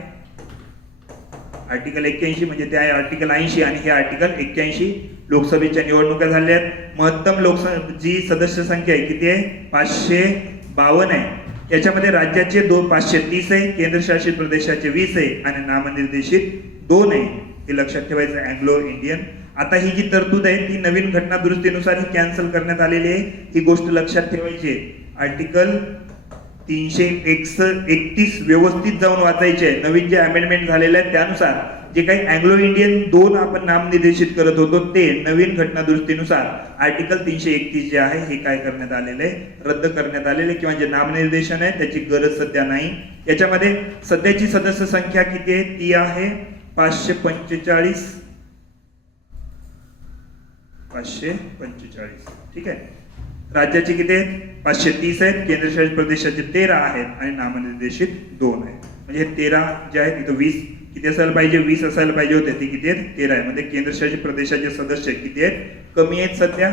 आर्टिकल 81 म्हणजे ते आहे आर्टिकल 80 आणि हे आर्टिकल 81. लोकसभेच्या निवडणुका झाल्या आहेत. महत्तम लोकसभा जी सदस्य संख्या आहे किती आहे? 552 आहे. याच्यामध्ये राज्याचे 530 आहे, केंद्रशासित प्रदेशाचे 20 आहे आणि नामनिर्देशित 2 आहे. हे लक्षात ठेवायचं. Anglo Indian. आता ही जी तरतूद आहे ती नवीन घटना दुरुस्तीनुसार ही कॅन्सल करण्यात आलेली आहे. ही गोष्ट लक्षात ठेवायची आहे. आर्टिकल 331 व्यवस्थित जाऊन वाचायचे. नवीन जे अमेंडमेंट झालेले आहेत त्यानुसार जे काही अँग्लो इंडियन 2 आपण नामनिर्देशित करत होतो ते नवीन घटना दुरुस्तीनुसार आर्टिकल 331 जे आहे हे काय करण्यात आलेले आहे? रद्द करण्यात आलेले. किंवा जे नामनिर्देशन आहे त्याची गरज सध्या नाही. याच्यामध्ये सध्याची सदस्य संख्या किती आहे? ती आहे 545. 545. ठीक आहे. राज्याचे किती आहेत? 530 आहेत, केंद्रशासित प्रदेशाचे 13 आहेत आणि नामनिर्देशित 2 आहेत. म्हणजे हे 13 जे आहेत इथं 20 किती असायला पाहिजे? 20 असायला पाहिजे होते. ते किती आहेत? 13 आहे. म्हणजे केंद्रशासित प्रदेशाचे सदस्य किती आहेत? कमी आहेत सध्या.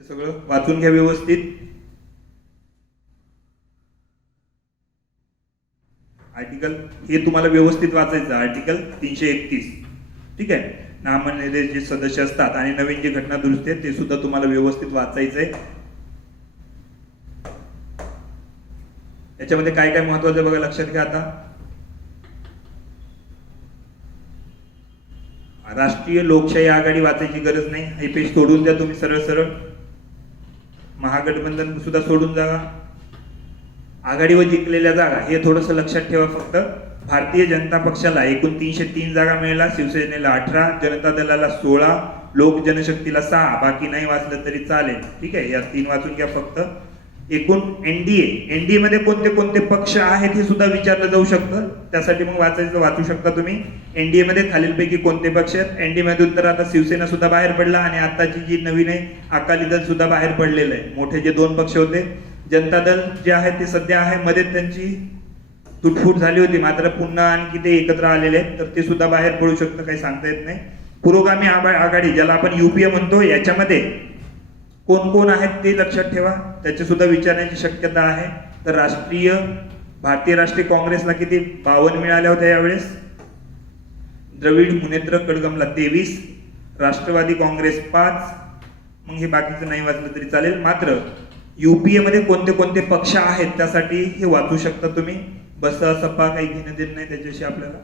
हे सगळं वाचून घ्या व्यवस्थित. आर्टिकल हे तुम्हाला व्यवस्थित वाचायचं. आर्टिकल 331. ठीक आहे. नामनिर्देशित जे सदस्य असतात आणि नवीन जे घटना दुरुस्ती आहेत ते सुद्धा तुम्हाला व्यवस्थित वाचायचंय. याच्यामध्ये काय काय महत्वाचं बघा लक्षात घ्या. आता राष्ट्रीय लोकशाही आघाडी वाचायची गरज नाही, हे पेज सोडून द्या तुम्ही सरळ सरळ. महागठबंधन सुद्धा सोडून जा. आघाडीवर जिंकलेल्या जागा हे थोडंसं लक्षात ठेवा फक्त. भारतीय जनता पक्षाला एकूण 303 जागा मिळाल्या, शिवसेनेला 18, जनता दलाला 16, लोक जनशक्तीला 6, बाकी नाही वाचलं तरी चालेल. ठीक आहे, या 3 वाचून घ्या फक्त. एकूण एनडीए मध्ये कोणते कोणते पक्ष आहेत हे सुद्धा विचारलं जाऊ शकतं, त्यासाठी मग वाचू शकता तुम्ही. एनडीए मध्ये खालीलपैकी कोणते पक्ष आहेत. एनडीए मधून तर आता शिवसेना सुद्धा बाहेर पडला आणि आताची जी नवीन आहे अकाली दल सुद्धा बाहेर पडलेलं आहे. मोठे जे 2 पक्ष होते, जनता दल जे आहे ते सध्या आहे, मध्ये त्यांची तुटफूट झाली होती, मात्र पुन्हा आणखी ते एकत्र आलेले आहेत, तर ते सुद्धा बाहेर पडू शकतं, काही सांगता येत नाही. पुरोगामी आघाडी ज्याला आपण युपीए म्हणतो, याच्यामध्ये कोण कोण आहेत ते लक्षात ठेवा, त्याचे सुद्धा विचारण्याची शक्यता आहे. तर भारतीय राष्ट्रीय काँग्रेसला किती 52 मिळाल्या होत्या यावेळेस. द्रविड मुनेत्र कडगमला 23, राष्ट्रवादी काँग्रेस 5. मग हे बाकीचं नाही वाचलं तरी चालेल. मात्र युपीए मध्ये कोणते कोणते पक्ष आहेत त्यासाठी हे वाचू शकता तुम्ही. बसा सपा काही घेणं देणं नाही त्याच्याशी आपल्याला.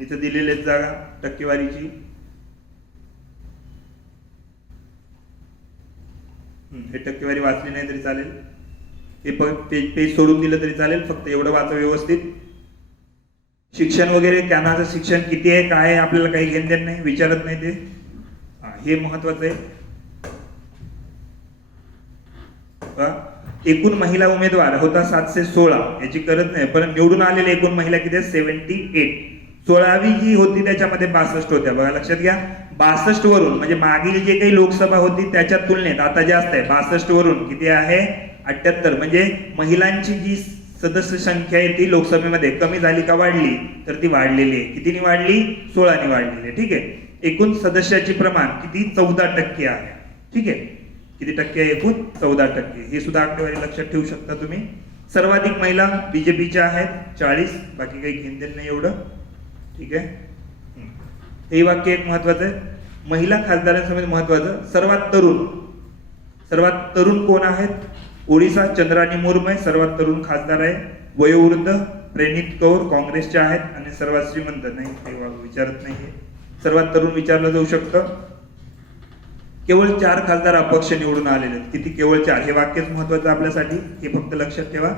इथं दिलेले जागा टक्केवारीची. हे टक्केवारी वाचली नाही तरी चालेल, हे पेज सोडून दिलं तरी चालेल, फक्त एवढं वाचा व्यवस्थित. शिक्षण वगैरे कॅनाचं शिक्षण किती आहे काय आहे आपल्याला काही घेणं देणं नाही, विचारत नाही ते. हे महत्वाचं आहे. एकूण महिला उमेदवार होता 716, याची गरज नाही, पण निवडून आलेले एकूण महिला किती आहेत 78. 16वी जी होती त्याच्यामध्ये 62 होत्या, बघा लक्षात घ्या. 62 वरून म्हणजे मागील जे काही लोकसभा होती त्याच्या तुलनेत आता जास्त आहे. 62 वरून किती आहे 78. म्हणजे महिलांची जी सदस्य संख्या आहे ती लोकसभेमध्ये कमी झाली का वाढली, तर ती वाढलेली आहे. कितीने वाढली, 16ने वाढलेली आहे. ठीक आहे, एकूण सदस्याचे प्रमाण किती 14% आहे. ठीक आहे, किती टक्के आहे एकूण 14%. हे सुद्धा आकडेवारी लक्षात ठेवू शकता तुम्ही. सर्वाधिक महिला बीजेपीच्या आहेत 40, बाकी काही घेणदेण नाही एवढं. ठीक आहे, हे वाक्य एक महत्वाचं आहे. महिला खासदारांसमोर महत्वाचं, सर्वात तरुण कोण आहेत. ओडिसा चंद्रानी मुर्मू सर्वात तरुण खासदार आहे. वयोवृद्ध प्रेनित कौर काँग्रेसच्या आहेत. आणि सर्वात श्रीमंत नाही, काही विचारत नाहीये. सर्वात तरुण विचारलं जाऊ शकतं. केवळ 4 खासदार अपक्ष निवडून आलेले आहेत. किती, केवळ 4. हे वाक्यच महत्वाचं आपल्यासाठी, हे फक्त लक्षात ठेवा,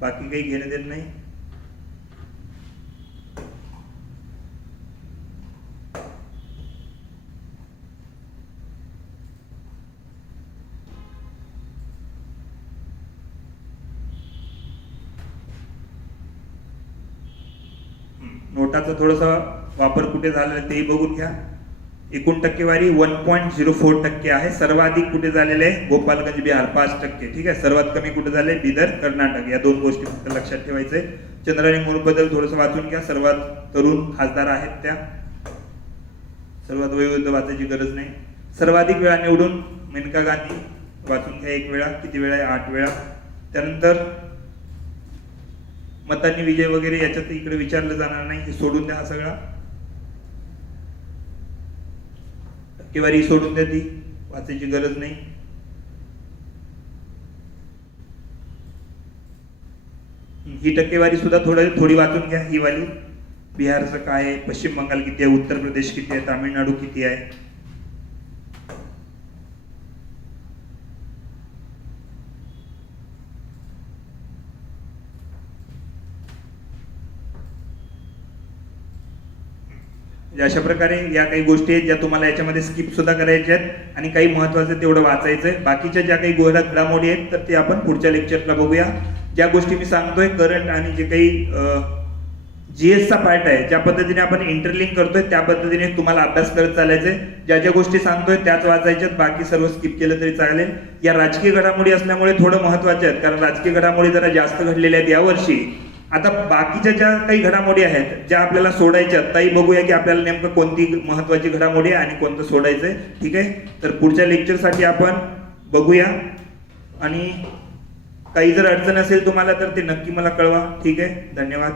बाकी काही घेणं देणं नाही. नोटाचा थोडासा वापर कुठे झाला तेही बघून घ्या. एकूण टक्केवारी 1.04% आहे. सर्वाधिक कुठे झालेले आहे, गोपालगंज बिहार 5%. ठीक आहे, सर्वात कमी कुठे झाले, बिदर कर्नाटक. या 2 गोष्टी फक्त लक्षात ठेवायचे. चंद्रानी मुर्मू बद्दल थोडंसं वाचून घ्या. सर्वात तरुण खासदार आहेत त्या. सर्वात वयोवृद्ध वाचायची गरज नाही. सर्वाधिक वेळा निवडून मेनका गांधी वाचून घ्या 1 वेळा. किती वेळा आहे, 8 वेळा. त्यानंतर मतांनी विजय वगैरे याच्यात इकडे विचारलं जाणार नाही, हे सोडून द्या. हा सगळा टक्केवारी सोडून द्या, ती वाचायची गरज नाही. ही टक्केवारी सुद्धा थोडी वाचून घ्या. ही वाली बिहारचं काय आहे, पश्चिम बंगाल किती आहे, उत्तर प्रदेश किती आहे, तामिळनाडू किती आहे. अशा प्रकारे या काही गोष्टी आहेत ज्या तुम्हाला याच्यामध्ये स्किप सुद्धा करायच्या आहेत आणि काही महत्वाचं तेवढं वाचायचंय. बाकीच्या ज्या काही घडामोडी आहेत तर ते आपण पुढच्या लेक्चरला बघूया. ज्या गोष्टी मी सांगतोय करंट आणि जे काही जीएसचा पार्ट आहे, ज्या पद्धतीने आपण इंटरलिंक करतोय त्या पद्धतीने तुम्हाला अभ्यास करत चालायचंय. ज्या ज्या गोष्टी सांगतोय त्याच वाचायच्यात, बाकी सर्व स्किप केलं तरी चालेल. या राजकीय घडामोडी असल्यामुळे थोडं महत्वाच्या आहेत, कारण राजकीय घडामोडी जरा जास्त घडलेल्या आहेत यावर्षी. आता बाकीच्या ज्या काही घडामोडी आहेत ज्या आपल्याला सोडायच्या, ताई बघूया की आपल्याला नेमकं कोणती महत्वाची घडामोडी आहे आणि कोणतं सोडायचंय. ठीक आहे, तर पुढच्या लेक्चरसाठी आपण बघूया. आणि काही जर अडचण असेल तुम्हाला तर ते नक्की मला कळवा. ठीक आहे, धन्यवाद.